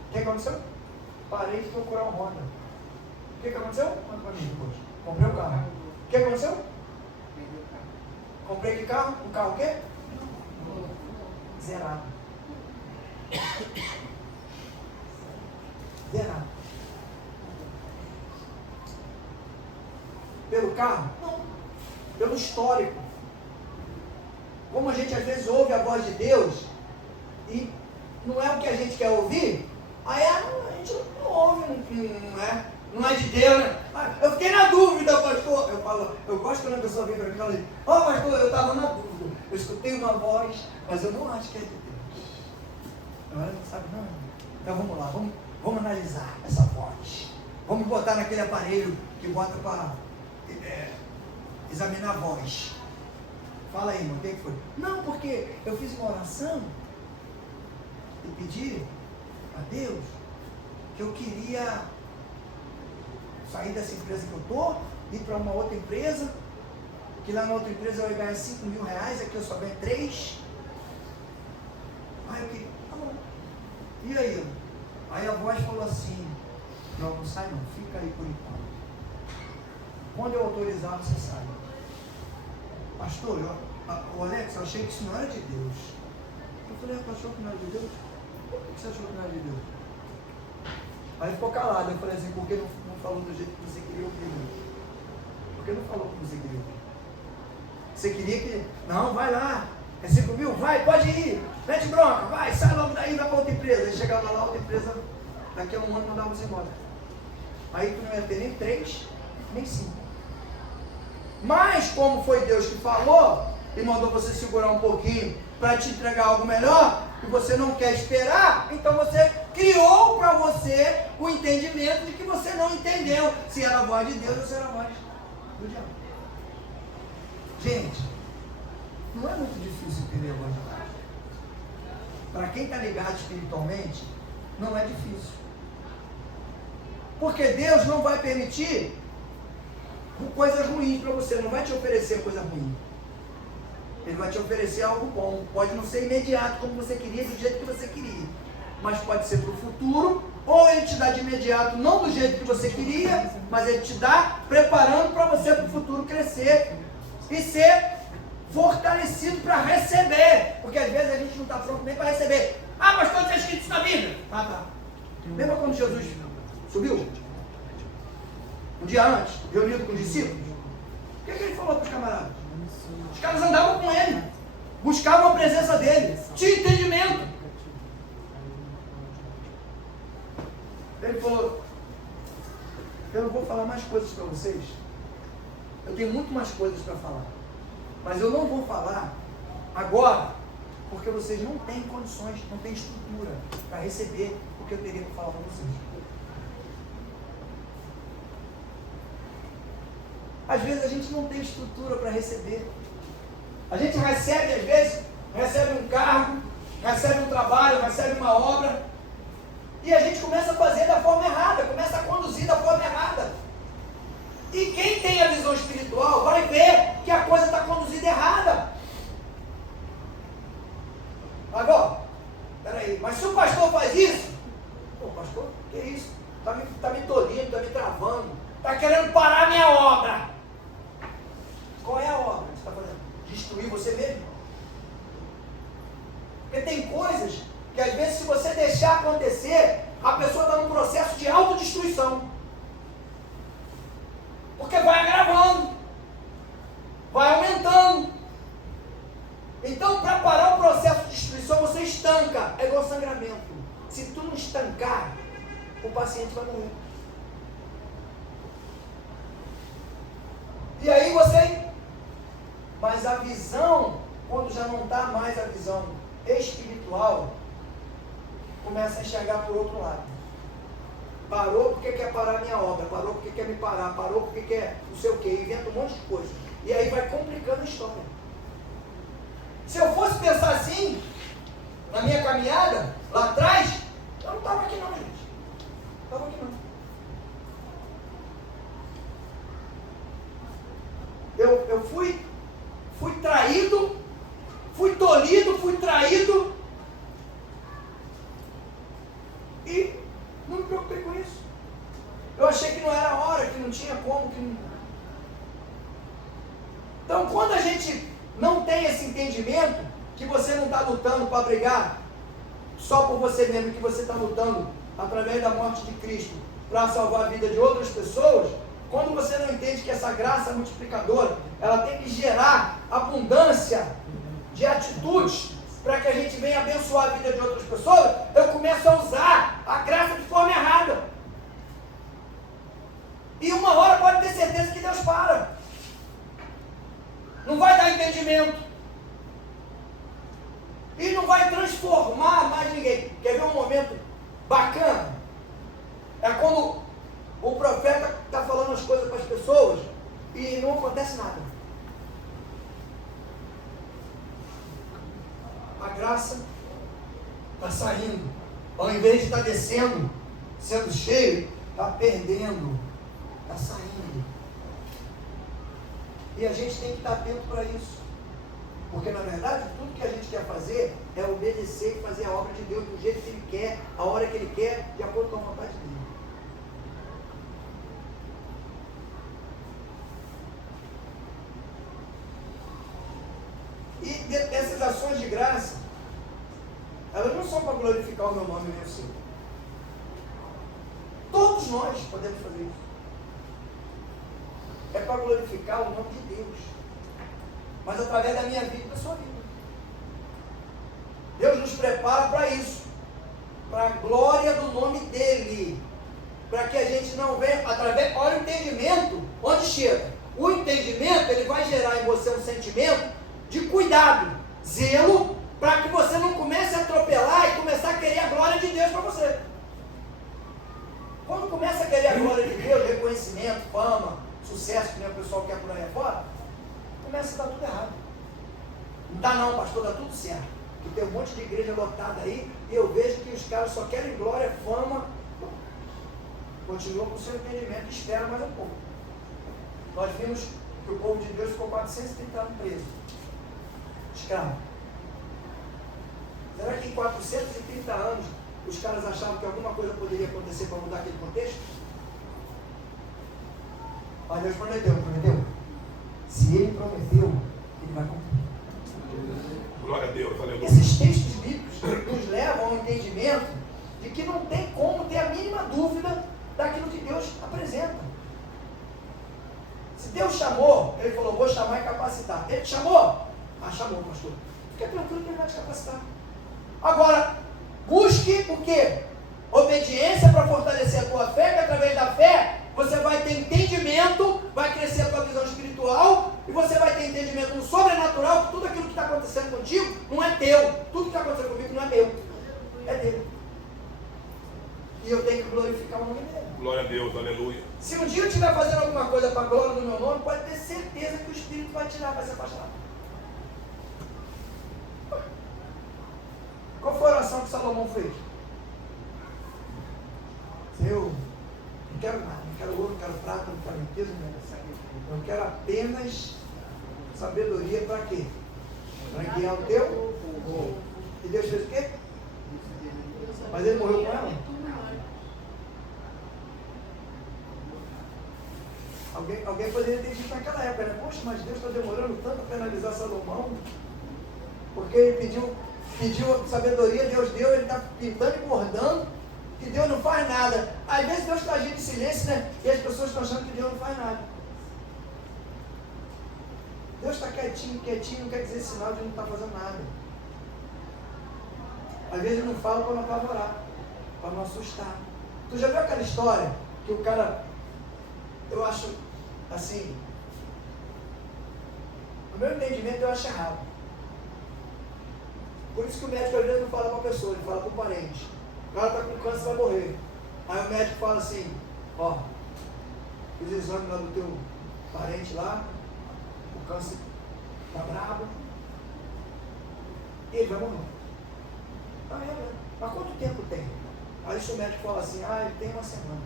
O que aconteceu? Parei de procurar um Honda. O que aconteceu? Conta para mim depois. Comprei o carro. O que aconteceu? Comprei que carro? Um carro o quê? Zerado. Zerado. Pelo carro? Não. Pelo histórico. Como a gente às vezes ouve a voz de Deus e não é o que a gente quer ouvir, aí a gente não ouve, não é de Deus, né? Eu fiquei na dúvida, pastor. Eu gosto quando a pessoa vem para mim e fala, pastor, eu estava na dúvida. Eu escutei uma voz, mas eu não acho que é de Deus. Agora não sabe não. Então vamos lá, vamos analisar essa voz. Vamos botar naquele aparelho que bota para examinar a voz. Fala aí, irmão, o que foi? Não, porque eu fiz uma oração e pedi a Deus que eu queria sair dessa empresa que eu estou, ir para uma outra empresa, que lá na outra empresa eu ia ganhar 5 mil reais, aqui eu só ganho 3. Aí eu queria, tá bom. E aí? Aí a voz falou assim, Não, não sai não, fica aí por enquanto. Quando eu autorizar, você sai. Pastor, o Alex, eu achei que isso não era de Deus. Eu falei, tu achou que não era de Deus? Por que você achou que não era de Deus? Aí ele ficou calado. Eu falei assim, por que não falou do jeito que você queria ouvir? Por que não falou como você queria ouvir? Você queria que, não, vai lá, é 5 mil? Vai, pode ir, mete bronca, vai, sai logo daí, vai para outra empresa. Aí chegava lá, outra empresa, daqui a um ano mandava você embora. Aí tu não ia ter nem 3, nem 5. Mas como foi Deus que falou e mandou você segurar um pouquinho para te entregar algo melhor, e você não quer esperar, então você criou para você o entendimento de que você não entendeu se era a voz de Deus ou se era a voz do diabo. Gente, não é muito difícil entender a voz de Deus. Para quem está ligado espiritualmente, não é difícil. Porque Deus não vai permitir coisas ruins para você, não vai te oferecer coisa ruim. Ele vai te oferecer algo bom. Pode não ser imediato como você queria, do jeito que você queria, mas pode ser para o futuro, ou ele te dá de imediato, não do jeito que você queria, mas ele te dá preparando para você para o futuro crescer e ser fortalecido para receber, porque às vezes a gente não está pronto nem para receber. Ah, mas quando está escrito isso na Bíblia? Ah, tá. Lembra quando Jesus subiu? Um dia antes, reunido com os discípulos? O que ele falou para os camaradas? Os caras andavam com ele, buscavam a presença dele, tinha entendimento. Ele falou, eu não vou falar mais coisas para vocês, eu tenho muito mais coisas para falar, mas eu não vou falar agora, porque vocês não têm condições, não têm estrutura para receber o que eu teria para falar para vocês. Às vezes a gente não tem estrutura para receber. A gente recebe, às vezes, recebe um cargo, recebe um trabalho, recebe uma obra, e a gente começa a fazer da forma errada, começa a conduzir da forma errada. E quem tem a visão espiritual vai ver que a coisa está conduzida errada. Agora, peraí, mas se o pastor faz isso, pô, pastor, que isso? Está me tolindo, está me travando, está querendo parar a minha obra. Qual é a obra que você está fazendo? Destruir você mesmo? Porque tem coisas que às vezes se você deixar acontecer, a pessoa está num processo de autodestruição. Porque vai agravando, vai aumentando. Então, para parar o processo de destruição, você estanca. É igual sangramento. Se tu não estancar, o paciente vai morrer. E aí você... Mas a visão, quando já não está mais a visão espiritual, começa a enxergar por outro lado. Parou porque quer parar a minha obra, parou porque quer me parar, parou porque quer não sei o que, inventa um monte de coisa. E aí vai complicando a história. Se eu fosse pensar assim, na minha caminhada, lá atrás, eu não estava aqui não, gente. Não estava aqui não. Eu fui traído, fui tolhido, fui traído e não me preocupei com isso. Eu achei que não era a hora, que não tinha como. Então, quando a gente não tem esse entendimento, que você não está lutando para brigar só por você mesmo, que você está lutando através da morte de Cristo para salvar a vida de outras pessoas, quando você não entende que essa graça multiplicadora, ela tem que gerar abundância de atitudes para que a gente venha abençoar a vida de outras pessoas, eu começo a usar a graça de forma errada. E uma hora pode ter certeza que Deus para. Não vai dar entendimento. E não vai transformar mais ninguém. Quer ver um momento bacana? É quando o profeta está falando as coisas para as pessoas e não acontece nada. A graça está saindo. Ao invés de estar descendo, sendo cheio, está perdendo. Está saindo. E a gente tem que estar atento para isso. Porque na verdade, tudo que a gente quer fazer é obedecer e fazer a obra de Deus do jeito que Ele quer, a hora que Ele quer, de acordo com a vontade dEle. ações de graça, elas não são para glorificar o meu nome e o seu. Todos nós podemos fazer isso. É para glorificar o nome de Deus. Mas através da minha vida e da sua vida. Deus nos prepara para isso. Para a glória do nome dEle. Para que a gente não venha, através, olha o entendimento, onde chega. O entendimento, ele vai gerar em você um sentimento de cuidado, zelo, para que você não comece a atropelar e começar a querer a glória de Deus para você. Quando começa a querer a glória de Deus, reconhecimento, fama, sucesso, que nem o pessoal quer por aí afora, começa a dar tudo errado. Não dá não, pastor, dá tudo certo. Porque tem um monte de igreja lotada aí, e eu vejo que os caras só querem glória, fama. Continua com o seu entendimento e espera mais um pouco. Nós vimos que o povo de Deus ficou 430 anos preso, escravo. Será que em 430 anos os caras achavam que alguma coisa poderia acontecer para mudar aquele contexto? Mas Deus prometeu, não prometeu? Se Ele prometeu, Ele vai cumprir. Glória a Deus, aleluia. Esses textos bíblicos nos levam ao entendimento de que não tem como ter a mínima dúvida daquilo que Deus apresenta. Se Deus chamou, Ele falou, vou chamar e capacitar. Ele te chamou? Ah, chamou, pastor. Fica tranquilo que Ele vai te capacitar. Agora, busque o quê? Obediência para fortalecer a tua fé, que através da fé você vai ter entendimento, vai crescer a tua visão espiritual, e você vai ter entendimento no sobrenatural, que tudo aquilo que está acontecendo contigo não é teu. Tudo que está acontecendo comigo não é meu, é dele. E eu tenho que glorificar o nome dele. Glória a Deus, aleluia. Se um dia eu estiver fazendo alguma coisa para a glória do meu nome, pode ter certeza que o Espírito vai tirar, vai se afastar. Qual foi a oração que Salomão fez? Eu não quero nada, não quero ouro, não quero prata, não quero riqueza, não quero apenas sabedoria para quê? Para guiar o teu povo. E Deus fez o quê? Mas ele morreu com ela. Alguém poderia ter dito naquela época, né? Poxa, mas Deus está demorando tanto a penalizar Salomão, porque ele pediu sabedoria, Deus deu, ele está pintando e bordando, que Deus não faz nada. Às vezes Deus está agindo em silêncio, né? E as pessoas estão achando que Deus não faz nada. Deus está quietinho, não quer dizer sinal de que não está fazendo nada. Às vezes ele não fala para não apavorar, para não assustar. Tu já viu aquela história que o cara, eu acho assim, no meu entendimento eu acho errado. Por isso que o médico às vezes não fala para a pessoa, ele fala para o parente. O cara está com câncer e vai morrer. Aí o médico fala assim, ó, fiz o exame lá do teu parente lá, o câncer está brabo, e ele vai morrer. Mas quanto tempo tem? Aí o médico fala assim, ele tem uma semana.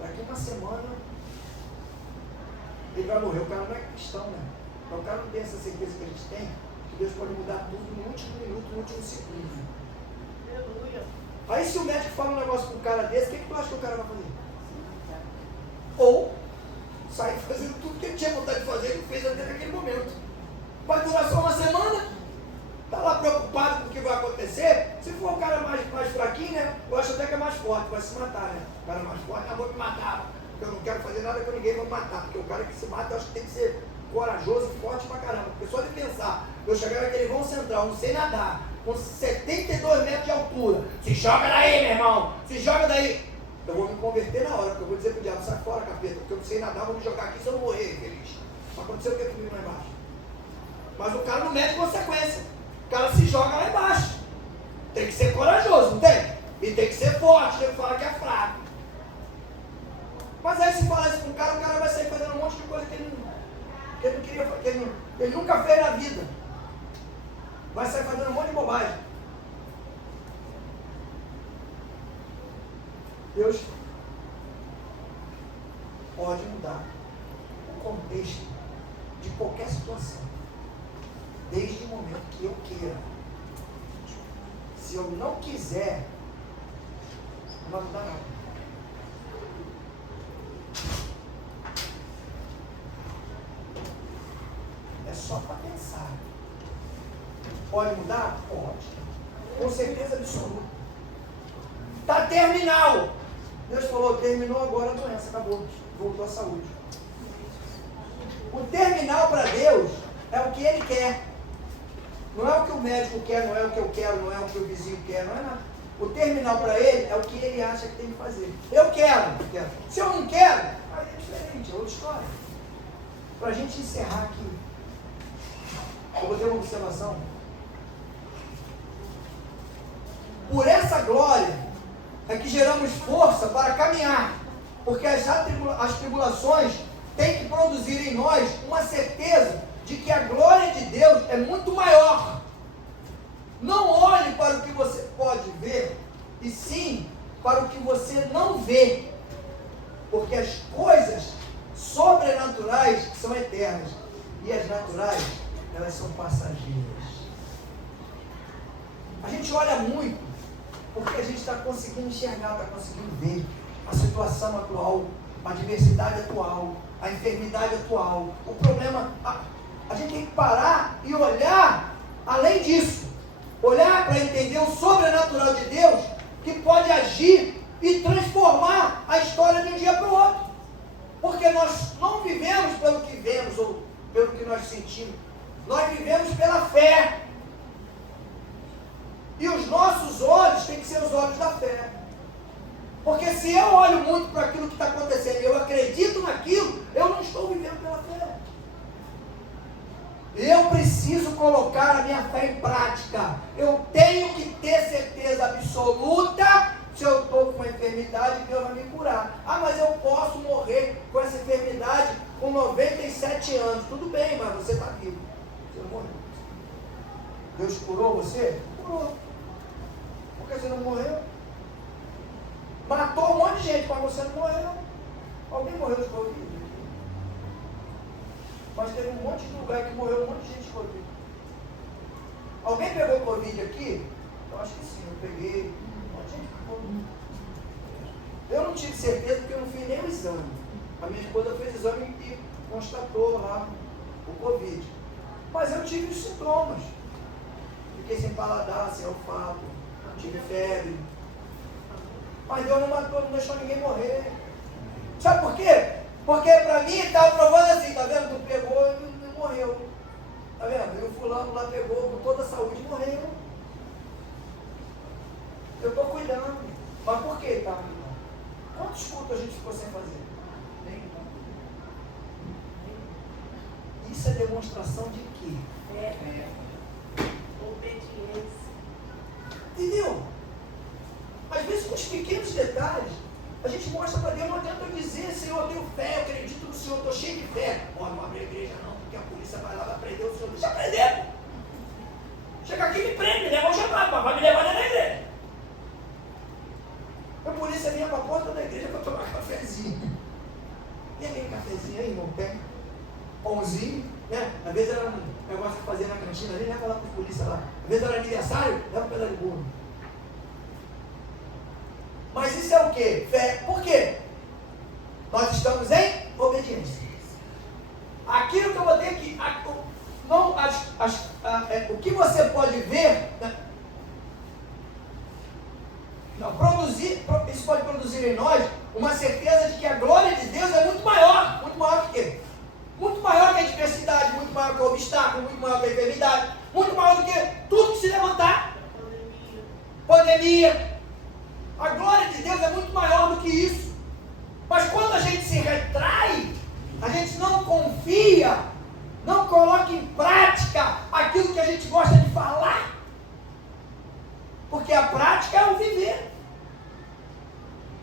Daqui uma semana ele vai morrer. O cara não é cristão, né? Então o cara não tem essa certeza que a gente tem, que Deus pode mudar tudo no último minuto, no último segundo. Aleluia. Aí se o médico fala um negócio com um cara desse, o que tu acha que o cara vai fazer? Ou sai fazendo tudo que ele tinha vontade de fazer, ele fez até naquele momento. Vai durar só uma semana? Está lá preocupado com o que vai acontecer? Se for o cara mais fraquinho, né? Eu acho até que é mais forte, vai se matar, né? O cara mais forte, vou me matar, porque eu não quero fazer nada com ninguém, vou me matar. Porque o cara que se mata, eu acho que tem que ser corajoso e forte pra caramba. Porque só de pensar, eu chegar naquele vão central, não sei nadar, com 72 metros de altura, se joga daí, meu irmão, se joga daí. Eu vou me converter na hora, porque eu vou dizer pro diabo, sai fora, capeta, porque eu não sei nadar, vou me jogar aqui se eu não morrer, feliz. Vai acontecer o que comigo lá embaixo? Mas o cara não mede consequência. O cara se joga lá embaixo. Tem que ser corajoso, não tem? E tem que ser forte, tem que falar que é fraco. Mas aí se falar isso com o cara vai sair fazendo um monte de coisa que ele não queria, que ele nunca fez na vida. Vai sair fazendo um monte de bobagem. Deus pode mudar o contexto de qualquer situação, desde o momento que eu queira. Se eu não quiser, não vai mudar nada. É só para pensar. Pode mudar? Pode. Com certeza absoluta. Está terminal. Deus falou, terminou agora a doença, acabou. Voltou à saúde. O terminal para Deus é o que Ele quer. Não é o que o médico quer, não é o que eu quero, não é o que o vizinho quer, não é nada. O terminal para Ele é o que Ele acha que tem que fazer. Eu quero. Se eu não quero, aí é diferente, é outra história. Para a gente encerrar aqui, eu vou ter uma observação. Por essa glória é que geramos força para caminhar, porque as tribulações têm que produzir em nós uma certeza de que a glória de Deus é muito maior. Não olhe para o que você pode ver, e sim para o que você não vê, porque as coisas sobrenaturais são eternas, e as naturais, elas são passageiras. A gente olha muito, porque a gente está conseguindo enxergar, está conseguindo ver a situação atual, a adversidade atual, a enfermidade atual, o problema. A gente tem que parar e olhar além disso. Olhar para entender o sobrenatural de Deus, que pode agir e transformar a história de um dia para o outro. Porque nós não vivemos pelo que vemos ou pelo que nós sentimos. Nós vivemos pela fé. E os nossos olhos têm que ser os olhos da fé. Porque se eu olho muito para aquilo que está acontecendo e eu acredito naquilo, eu não estou vivendo pela fé. Eu preciso colocar a minha fé em prática. Eu tenho que ter certeza absoluta se eu estou com uma enfermidade, Deus vai me curar. Ah, mas eu posso morrer com essa enfermidade com 97 anos. Tudo bem, mas você está vivo. Você não morreu. Deus curou você? Curou. Por que você não morreu? Matou um monte de gente, mas você não morreu. Alguém morreu de Covid? Mas teve um monte de lugar que morreu um monte de gente de Covid. Alguém pegou Covid aqui? Eu acho que sim, eu peguei. Um monte de gente pegou. Eu não tive certeza porque eu não fiz nem o exame. A minha esposa fez o exame e constatou lá o Covid. Mas eu tive os sintomas. Fiquei sem paladar, sem olfato, tive febre. Mas Deus não matou, não deixou ninguém morrer. Sabe por quê? Porque para mim estava provando assim, tá vendo? Tu pegou e não morreu. Tá vendo? E o fulano lá pegou com toda a saúde e morreu. Eu estou cuidando. Mas por quê, tá? Quantos cultos a gente ficou sem fazer? Nenhum. Isso é demonstração de quê? Obediência. Entendeu? Às vezes com os pequenos detalhes, a gente mostra para Deus. Não adianta eu dizer, Senhor, eu tenho fé, eu acredito no Senhor, estou cheio de fé. Não abre a igreja não, porque a polícia vai lá, vai prender o Senhor. Deixa prender. Chega aqui e me prende, me leva ao chamado, mas vai me levar na igreja. A polícia vinha para a porta da igreja para tomar cafezinho. Tem aquele cafezinho aí, irmão? Tem pãozinho, né? Às vezes era um negócio que fazia na cantina ali, leva lá para os polícia lá. Às vezes era aniversário, leva um pedaço de bolo. Mas isso é o quê? Fé. Por quê? Nós estamos em obediência. Aquilo que eu vou ter que... o que você pode ver... Né? Não, isso pode produzir em nós uma certeza de que a glória de Deus é muito maior. Muito maior que quê? Muito maior que a adversidade, muito maior que o obstáculo, muito maior que a enfermidade, muito maior do que tudo que se levantar. Pandemia. A glória de Deus é muito maior do que isso. Mas quando a gente se retrai, a gente não confia, não coloca em prática aquilo que a gente gosta de falar. Porque a prática é o viver.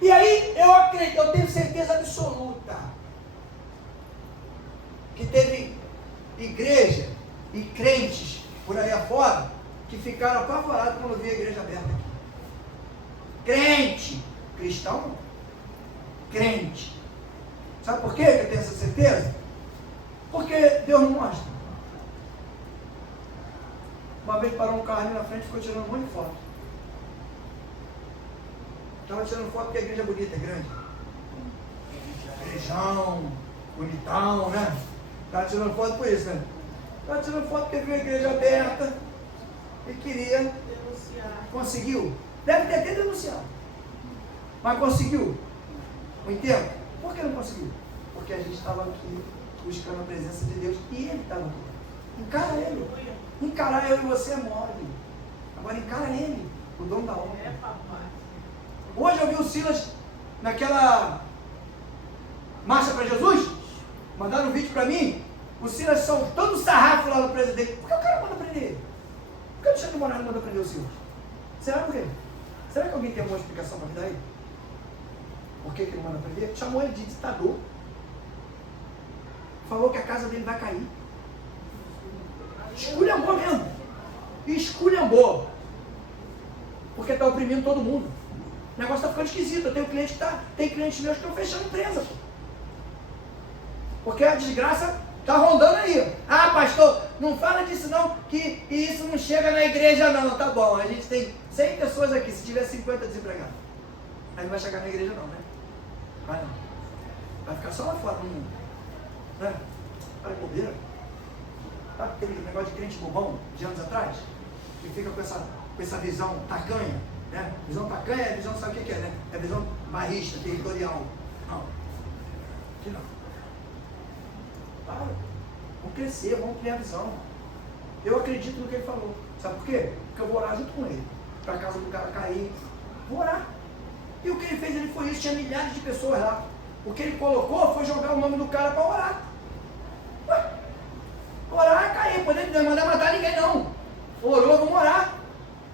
E aí eu acredito, eu tenho certeza absoluta que teve igreja e crentes por aí afora que ficaram apavorados quando viram a igreja aberta aqui. Crente, cristão, crente. Sabe por quê que eu tenho essa certeza? Porque Deus não mostra. Uma vez parou um carro ali na frente e ficou tirando um monte de foto. Estava tirando foto porque a igreja é bonita, é grande. Igrejão, bonitão, né? Estava tirando foto por isso, né? Estava tirando foto porque viu a igreja aberta. e queria... Conseguiu? Deve ter até denunciado. Mas conseguiu? Não entendo? Por que não conseguiu? Porque a gente estava aqui buscando a presença de Deus e ele estava aqui. Encara ele. Encarar eu e você é mole. Agora encara ele, o dono da obra. Hoje eu vi o Silas naquela marcha para Jesus. Mandaram um vídeo para mim. O Silas soltando o sarrafo lá no presidente. Por que o cara manda prender ele? Por que o Alexandre de Moraes manda prender o Silas? Será por quê? Será que alguém tem alguma explicação para me dar aí? Por que ele manda prender? Chamou ele de ditador. Falou que a casa dele vai cair. Esculhambou mesmo. Esculhambou. Porque está oprimindo todo mundo. O negócio está ficando esquisito. Eu tenho cliente tem clientes meus que estão fechando empresa. Pô. Porque a desgraça está rondando aí. Ah, pastor, não fala disso não, que isso não chega na igreja não. Tá bom, a gente tem 100 pessoas aqui, se tiver 50 desempregados. Aí não vai chegar na igreja não, né? Vai não. Vai ficar só lá fora no mundo. Né? Olha que bobeira. Sabe aquele negócio de crente bobão de anos atrás? Que fica com essa visão tacanha, né? Visão tacanha é visão, sabe o que é, né? É visão barrista, territorial. Não. Aqui não. Para. Vamos crescer, vamos criar visão. Eu acredito no que ele falou. Sabe por quê? Porque eu vou orar junto com ele. Para casa do cara cair. Vou orar. E o que ele fez, ele foi isso. Tinha milhares de pessoas lá. O que ele colocou foi jogar o nome do cara para orar. Ué, orar, cair. Poder mandar matar ninguém, não. Orou, vamos orar.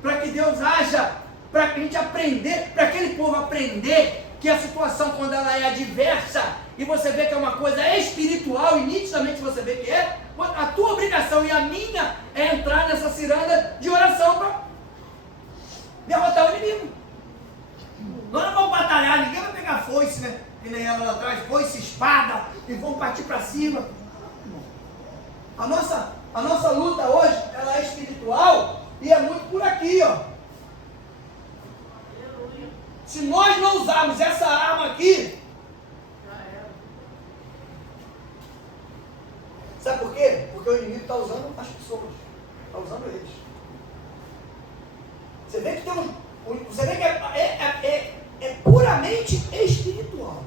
Para que Deus haja. Para que a gente aprender. Para aquele povo aprender que a situação, quando ela é adversa, e você vê que é uma coisa espiritual, e nitidamente você vê que é, a tua obrigação e a minha é entrar nessa ciranda de oração para derrotar o inimigo. Nós não vamos batalhar, ninguém vai pegar foice, né? Que nem ela lá atrás, foice, espada, e vamos partir para cima. A nossa luta hoje, ela é espiritual, e é muito por aqui, ó. Se nós não usarmos essa arma aqui, sabe por quê? Porque o inimigo está usando as pessoas, está usando eles. Você vê que é puramente espiritual.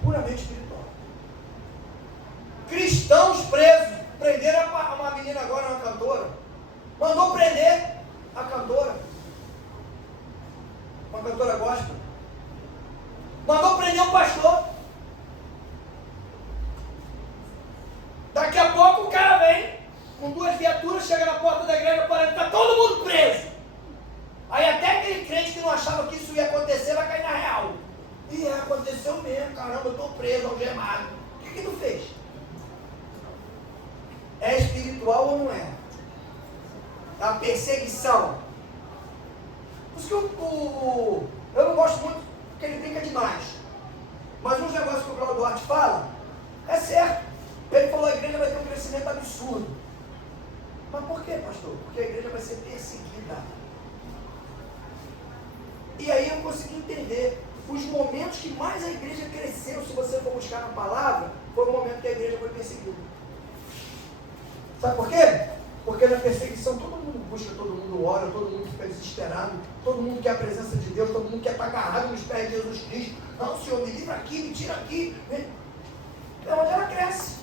Puramente espiritual. Cristãos presos, prenderam uma menina agora, uma cantora, mandou prender a cantora. Uma cantora gospel. Mandou prender um pastor. Daqui a pouco o cara vem com 2 viaturas, chega na porta da igreja, parece que está todo mundo preso. Aí até aquele crente que não achava que isso ia acontecer vai cair na real. E aconteceu mesmo, caramba, eu estou preso, algemado. O que tu fez? É espiritual ou não é? A perseguição. Por isso que eu não gosto muito, porque ele brinca demais. Mas uns negócios que o Cláudio Duarte fala, é certo. Ele falou que a igreja vai ter um crescimento absurdo. Mas por quê, pastor? Porque a igreja vai ser perseguida. E aí eu consegui entender. Os momentos que mais a igreja cresceu, se você for buscar na palavra, foi o momento que a igreja foi perseguida. Sabe por quê? Porque na perseguição todo mundo busca, todo mundo ora, todo mundo fica desesperado, todo mundo quer a presença de Deus, todo mundo quer estar agarrado nos pés de Jesus Cristo. Não, Senhor, me livra aqui, me tira aqui. É onde ela cresce.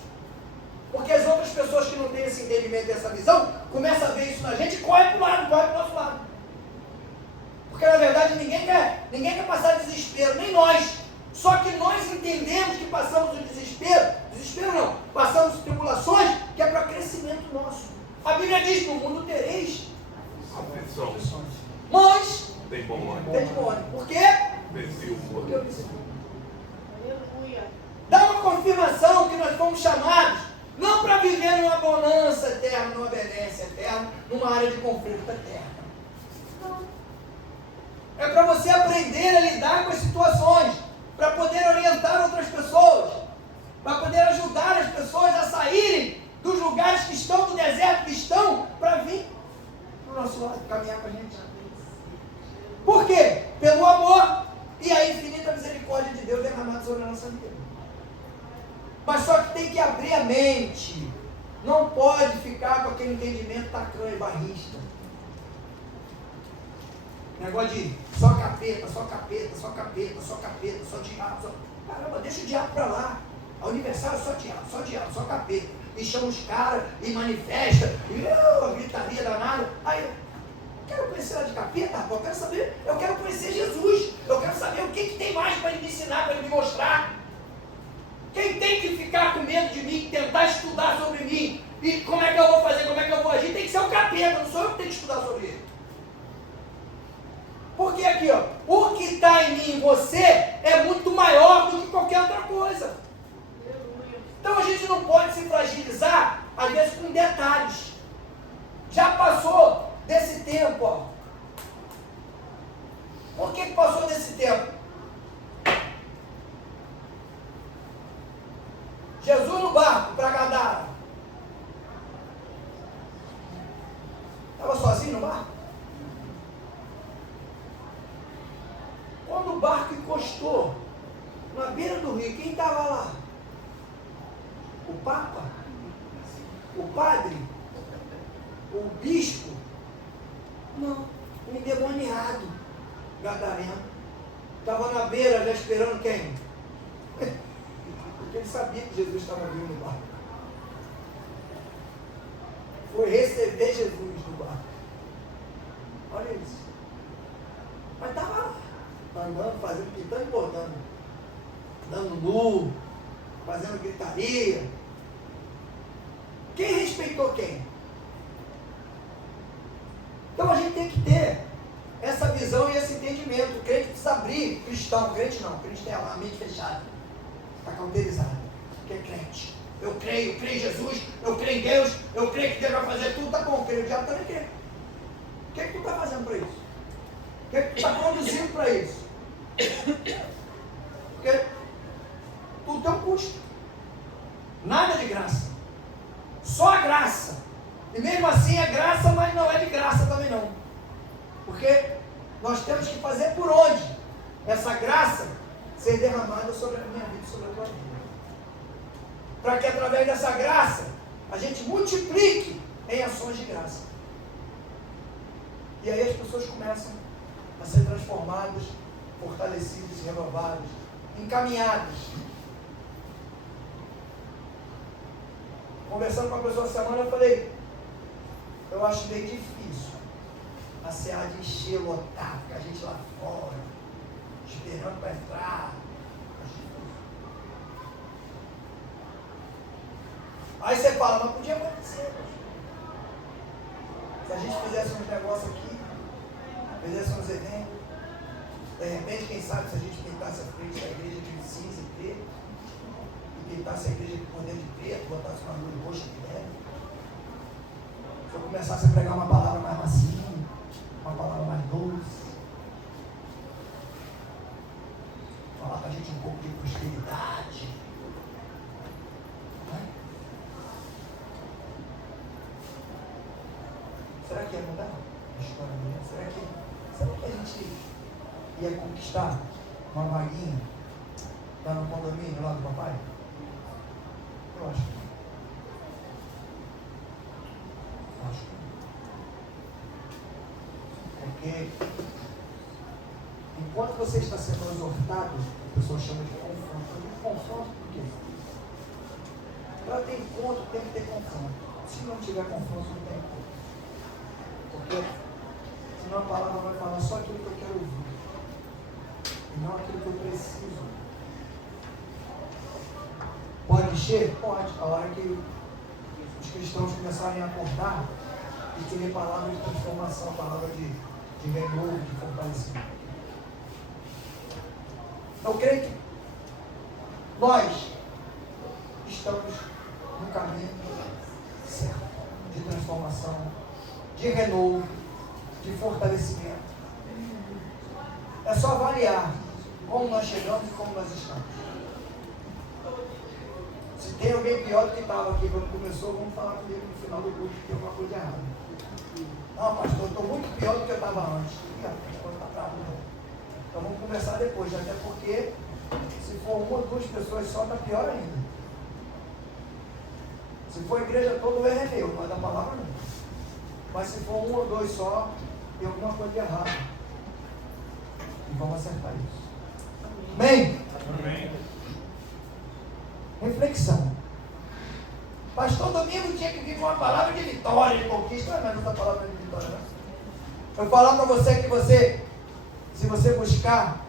Porque as outras pessoas que não têm esse entendimento e essa visão, começam a ver isso na gente e corre para o lado, corre para o nosso lado. Porque na verdade ninguém quer passar desespero, nem nós. Só que nós entendemos que passamos o desespero não, passamos tribulações, que é para crescimento nosso. A Bíblia diz que no mundo tereis aflições. Mas tem bom ânimo. Tem bom ânimo. Por quê? Venci o Porque mundo. eu venci. Aleluia. Dá uma confirmação que nós fomos chamados não para viver numa bonança eterna, numa obediência eterna, numa área de conflito eterno. Não. É para você aprender a lidar com as situações, para poder orientar outras pessoas, para poder ajudar as pessoas a saírem dos lugares que estão, do deserto que estão, para vir para o nosso lado, caminhar com a gente. Por quê? Pelo amor e a infinita misericórdia de Deus derramada sobre a nossa vida. Mas só que tem que abrir a mente. Não pode ficar com aquele entendimento tacanho e barrista. Negócio de só capeta, só capeta, só capeta, só capeta, só diabo. Só... Caramba, deixa o diabo pra lá. A Universal é só diabo, só capeta. E chama os caras, e manifesta, e gritaria danada. Aí, eu quero conhecer ela de capeta, rapaz, eu quero conhecer Jesus. Eu quero saber o que tem mais para ele me ensinar, para ele me mostrar. Quem tem que ficar com medo de mim, tentar estudar sobre mim, e como é que eu vou fazer, como é que eu vou agir, tem que ser o capeta, não sou eu que tenho que estudar sobre ele. Porque aqui, ó, o que está em mim e você é muito maior do que qualquer outra coisa. Então a gente não pode se fragilizar, às vezes, com detalhes. Já passou desse tempo, ó. Por que passou desse tempo? Jesus no barco para Gadara. Estava sozinho no barco? Quando o barco encostou na beira do rio, quem estava lá? O Papa? O padre? O bispo? Não, um endemoniado gadareno. Estava na beira já esperando quem? Porque ele sabia que Jesus estava vindo no barco. Foi receber Jesus no barco. Olha isso. Mas estava lá, andando, fazendo, pintando e bordando, dando nu, fazendo gritaria. Quem respeitou quem? Então a gente tem que ter essa visão e esse entendimento. O crente precisa abrir, cristão, crente não, crente tem a mente fechada, está cauterizado, porque é crente. Eu creio em Jesus, eu creio em Deus, eu creio que Deus vai fazer tudo, tá bom, creio, o diabo também crê. O que é que tu está fazendo para isso? O que é que tu está produzindo para isso? Porque tudo tem um custo. Nada de graça. Só a graça. E mesmo assim é graça, mas não é de graça também não. Porque nós temos que fazer por onde essa graça ser derramada sobre a minha vida e sobre a tua vida. Para que através dessa graça a gente multiplique em ações de graça. E aí as pessoas começam a ser transformadas, fortalecidas, renovadas, encaminhadas. Conversando com uma pessoa essa semana, eu falei, eu acho meio difícil a CA de encher, lotar, ficar a gente lá fora, esperando para entrar. Aí você fala, mas podia acontecer. Se a gente fizesse uns negócios aqui, fizesse uns eventos, de repente, quem sabe, se a gente pintasse a frente da igreja de cinza e preto, e pintasse a igreja de poder de preto, botasse uma luz roxa aqui dentro, se eu começasse a pregar uma palavra mais macia, uma palavra mais doce, falar para a gente um pouco de prosperidade, né? Será que ia mudar a história dele? Será que a gente ia conquistar uma vaguinha lá no condomínio, lá do papai? Eu acho que não. Acho que não. Porque enquanto você está sendo exortado, a pessoa chama de confronto. De confronto por quê? Para ter encontro tem que ter confronto. Se não tiver confronto, não tem encontro. Porque senão a palavra vai falar só aquilo que eu quero ouvir. E não aquilo que eu preciso. Pode encher? Pode. A hora que os cristãos começarem a acordar e querer palavras de transformação, palavras de renovo, de fortalecimento. Então, creio que nós estamos no caminho certo de transformação, de renovo, de fortalecimento. É só avaliar como nós chegamos e como nós estamos. Se tem alguém pior do que estava aqui quando começou, vamos falar comigo no final do culto que tem alguma coisa errada. Não, pastor, eu estou muito pior do que eu estava antes. Então vamos conversar depois, até porque se for uma ou duas pessoas só, está pior ainda. Se for a igreja toda, o erro é meu, mas a palavra não. Mas se for um ou dois só, tem alguma coisa de errado. E vamos acertar isso. Amém? Amém. Reflexão. Pastor, domingo tinha que vir com uma palavra de vitória, de conquista. Não é mais essa palavra de vitória, não. Eu falar para você que se você buscar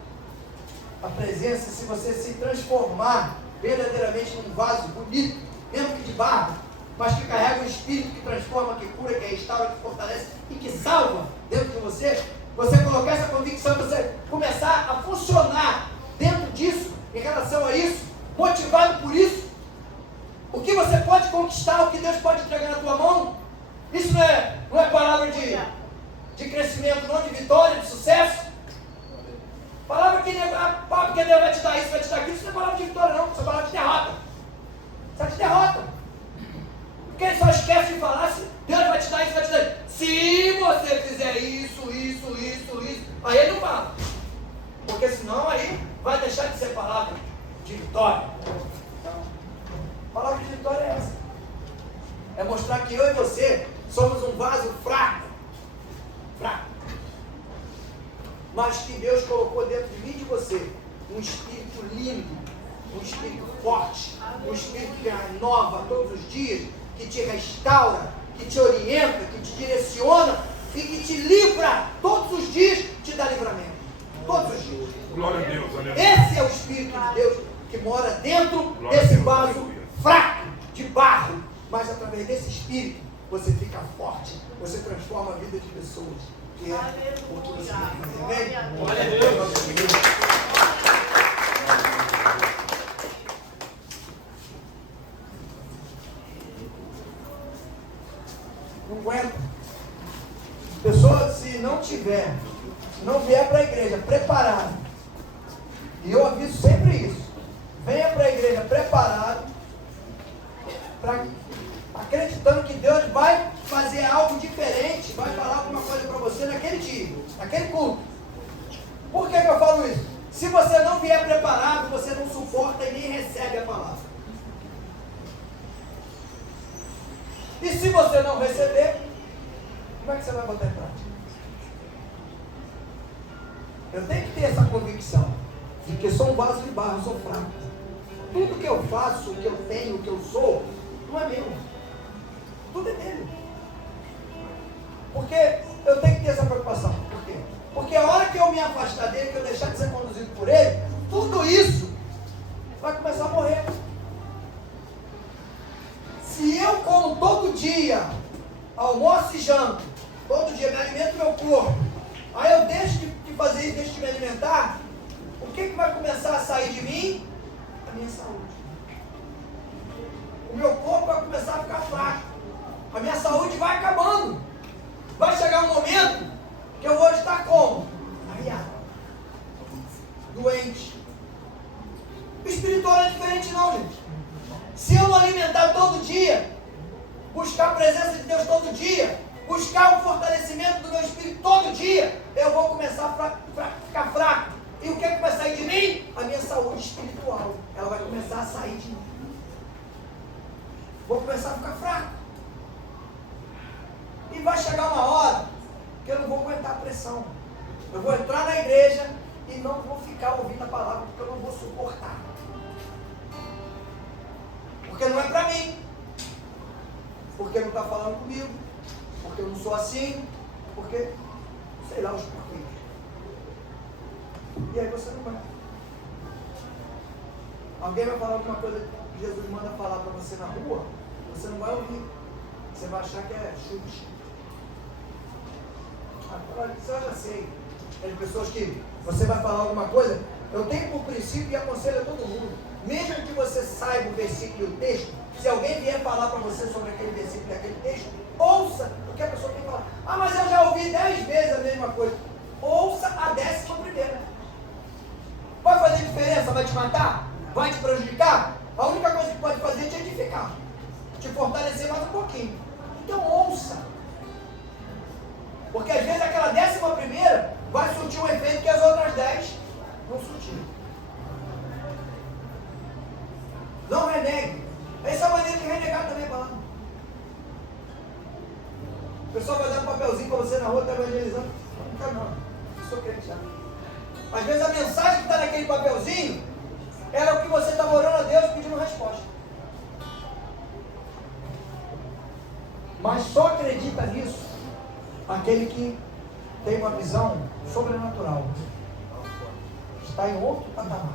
a presença, se você se transformar verdadeiramente num vaso bonito, mesmo que de barro, mas que carrega um espírito que transforma, que cura, que restaura, que fortalece e que salva dentro de você, você colocar essa convicção, você começar a funcionar dentro disso, em relação a isso, motivado por isso, o que você pode conquistar, o que Deus pode entregar na tua mão, isso não é palavra de crescimento, não, de vitória, de sucesso. Palavra que porque Deus vai te dar isso, vai te dar aquilo, isso não é palavra de vitória não, isso é palavra de derrota. Isso é de derrota. Porque ele só esquece de falar se Deus vai te dar isso, vai te dar isso. Se você fizer isso, aí ele não fala. Porque senão aí vai deixar de ser palavra de vitória. Palavra de vitória é essa. É mostrar que eu e você somos um vaso fraco. Mas que Deus colocou dentro de mim e de você um espírito lindo, um espírito forte, um espírito que renova todos os dias, que te restaura, que te orienta, que te direciona e que te livra todos os dias, te dá livramento. Todos os dias. Glória a Deus, aleluia. Esse é o Espírito de Deus que mora dentro desse vaso fraco, de barro. Mas através desse Espírito, você fica forte, você transforma a vida de pessoas. Que é o que você tem que fazer. Amém? Glória a Deus. Não aguenta. Pessoa, se não vier para a igreja preparado, e eu aviso sempre isso, venha para a igreja preparado, acreditando que Deus vai fazer algo diferente, vai falar alguma coisa para você naquele dia, naquele culto. Por que eu falo isso? Se você não vier preparado, você não suporta e nem recebe a palavra. E se você não receber, como é que você vai botar em prática? Eu tenho que ter essa convicção de que eu sou um vaso de barro, eu sou fraco. Tudo que eu faço, o que eu tenho, o que eu sou, não é meu. Tudo é dele. Porque eu tenho que ter essa preocupação. Por quê? Porque a hora que eu me afastar dele, que eu deixar de ser conduzido por ele, tudo isso vai começar a morrer. Se eu como todo dia, almoço e janto, todo dia me alimento meu corpo, aí eu deixo de fazer isso, deixo de me alimentar, o que vai começar a sair de mim? A minha saúde. O meu corpo vai começar a ficar fraco. A minha saúde vai acabando. Vai chegar um momento que eu vou estar como? Arriado. Doente. O espiritual não é diferente não, gente. Se eu não alimentar todo dia, buscar a presença de Deus todo dia, buscar o fortalecimento do meu espírito todo dia, eu vou começar a ficar fraco. E o que vai sair de mim? A minha saúde espiritual. Ela vai começar a sair de mim. Vou começar a ficar fraco. E vai chegar uma hora que eu não vou aguentar a pressão. Eu vou entrar na igreja e não vou ficar ouvindo a palavra, porque eu não vou suportar. Porque não é para mim. Porque não está falando comigo. Porque eu não sou assim. Porque, sei lá os porquês. E aí você não vai. Alguém vai falar alguma coisa que Jesus manda falar para você na rua, você não vai ouvir. Você vai achar que é chute. Isso eu já sei. Tem pessoas que você vai falar alguma coisa, eu tenho por princípio e aconselho a todo mundo. Mesmo que você saiba o versículo e o texto, se alguém vier falar para você sobre aquele versículo e aquele texto, ouça o que a pessoa tem que falar. Ah, mas eu já ouvi 10 vezes a mesma coisa. Ouça a 11ª. Vai fazer diferença? Vai te matar? Vai te prejudicar? A única coisa que pode fazer é te edificar, te fortalecer mais um pouquinho. Então ouça. Porque às vezes aquela 11ª vai surtir um efeito que as outras 10 vão surtir. Não renegue. Essa é a maneira de renegar também a palavra. na rua, está evangelizando. Não está não, eu sou crente já. Às vezes a mensagem que está naquele papelzinho era o que você estava orando a Deus pedindo resposta. Mas só acredita nisso aquele que tem uma visão sobrenatural. Está em outro patamar.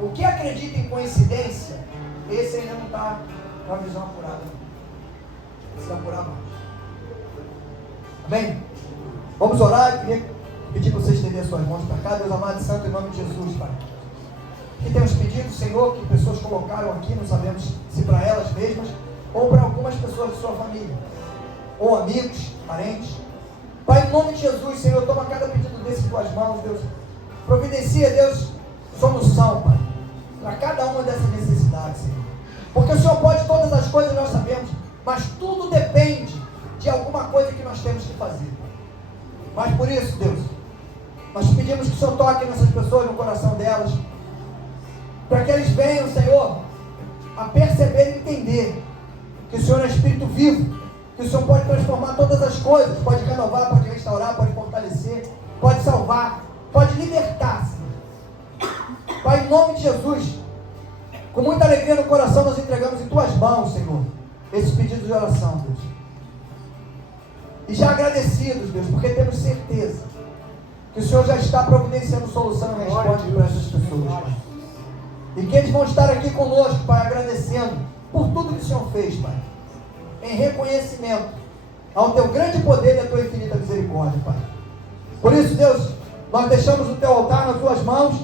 O que acredita em coincidência, esse ainda não está com a visão apurada. Precisa apurar mais. Amém? Vamos orar. Eu queria pedir para você estender suas mãos para cá. Deus amado e santo, em nome de Jesus, Pai. Que temos pedido, Senhor, que pessoas colocaram aqui, não sabemos se para elas mesmas ou para algumas pessoas de sua família, ou amigos, parentes. Pai, em nome de Jesus, Senhor, toma cada pedido desse em tuas mãos, Deus. Providencia, Deus, solução, Pai, para cada uma dessas necessidades, Senhor. Porque o Senhor pode todas as coisas, nós sabemos, mas tudo depende de alguma coisa que nós temos que fazer. Mas por isso, Deus, nós pedimos que o Senhor toque nessas pessoas, no coração delas, para que eles venham, Senhor, a perceber e entender que o Senhor é Espírito vivo, que o Senhor pode transformar todas as coisas, pode renovar, pode restaurar, pode fortalecer, pode salvar, pode libertar, Senhor. Pai, em nome de Jesus, com muita alegria no coração, nós entregamos em Tuas mãos, Senhor, esses pedidos de oração, Deus. E já agradecidos, Deus, porque temos certeza que o Senhor já está providenciando solução e resposta para essas pessoas, Pai. E que eles vão estar aqui conosco, Pai, agradecendo por tudo que o Senhor fez, Pai, em reconhecimento ao Teu grande poder e à Tua infinita misericórdia, Pai. Por isso, Deus, nós deixamos o Teu altar nas Tuas mãos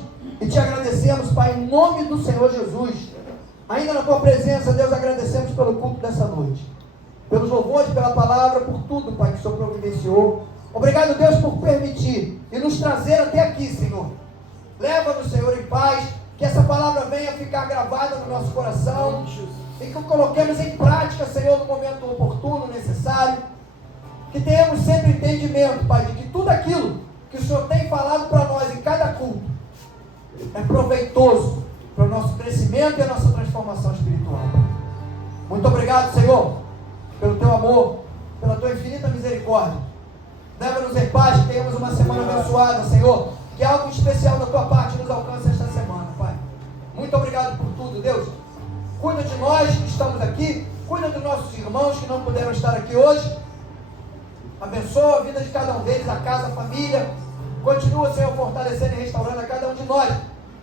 e Te agradecemos, Pai, em nome do Senhor Jesus. Ainda na Tua presença, Deus, agradecemos pelo culto dessa noite, pelos louvores, pela palavra, por tudo, Pai, que o Senhor providenciou. Obrigado, Deus, por permitir e nos trazer até aqui, Senhor. Leva-nos, Senhor, em paz, que essa palavra venha ficar gravada no nosso coração e que o coloquemos em prática, Senhor, no momento oportuno, necessário. Que tenhamos sempre entendimento, Pai, de que tudo aquilo que o Senhor tem falado para nós em cada culto é proveitoso para o nosso crescimento e a nossa transformação espiritual, Pai. Muito obrigado, Senhor, pelo Teu amor, pela Tua infinita misericórdia. Leva-nos em paz, que tenhamos uma semana abençoada, Senhor. Que algo especial da Tua parte nos alcance esta semana, Pai. Muito obrigado por tudo, Deus. Cuida de nós que estamos aqui, cuida dos nossos irmãos que não puderam estar aqui hoje. Abençoa a vida de cada um deles, a casa, a família. Continua, Senhor, fortalecendo e restaurando a cada um de nós.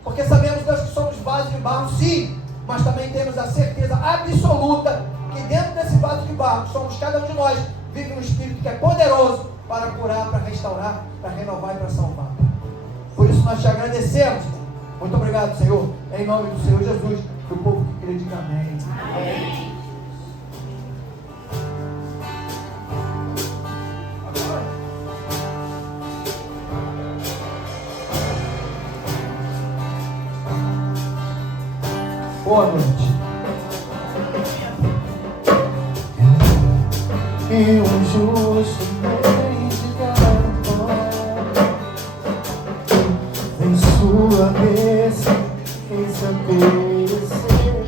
Porque sabemos, Deus, que somos vasos de barro, sim, mas também temos a certeza absoluta que dentro desse vaso de barro, que somos cada um de nós, vive um Espírito que é poderoso para curar, para restaurar, para renovar e para salvar. Por isso nós Te agradecemos. Muito obrigado, Senhor. Em nome do Senhor Jesus, do povo que crê, diga amém. Amém. Boa noite. E o justo em sua bênção fez acontecer.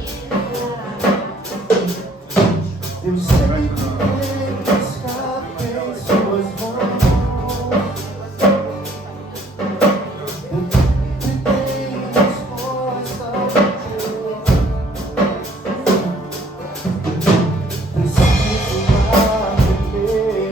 Eu sei que Ele está em suas mãos. Eu tenho resposta a dizer. Preciso arrepender.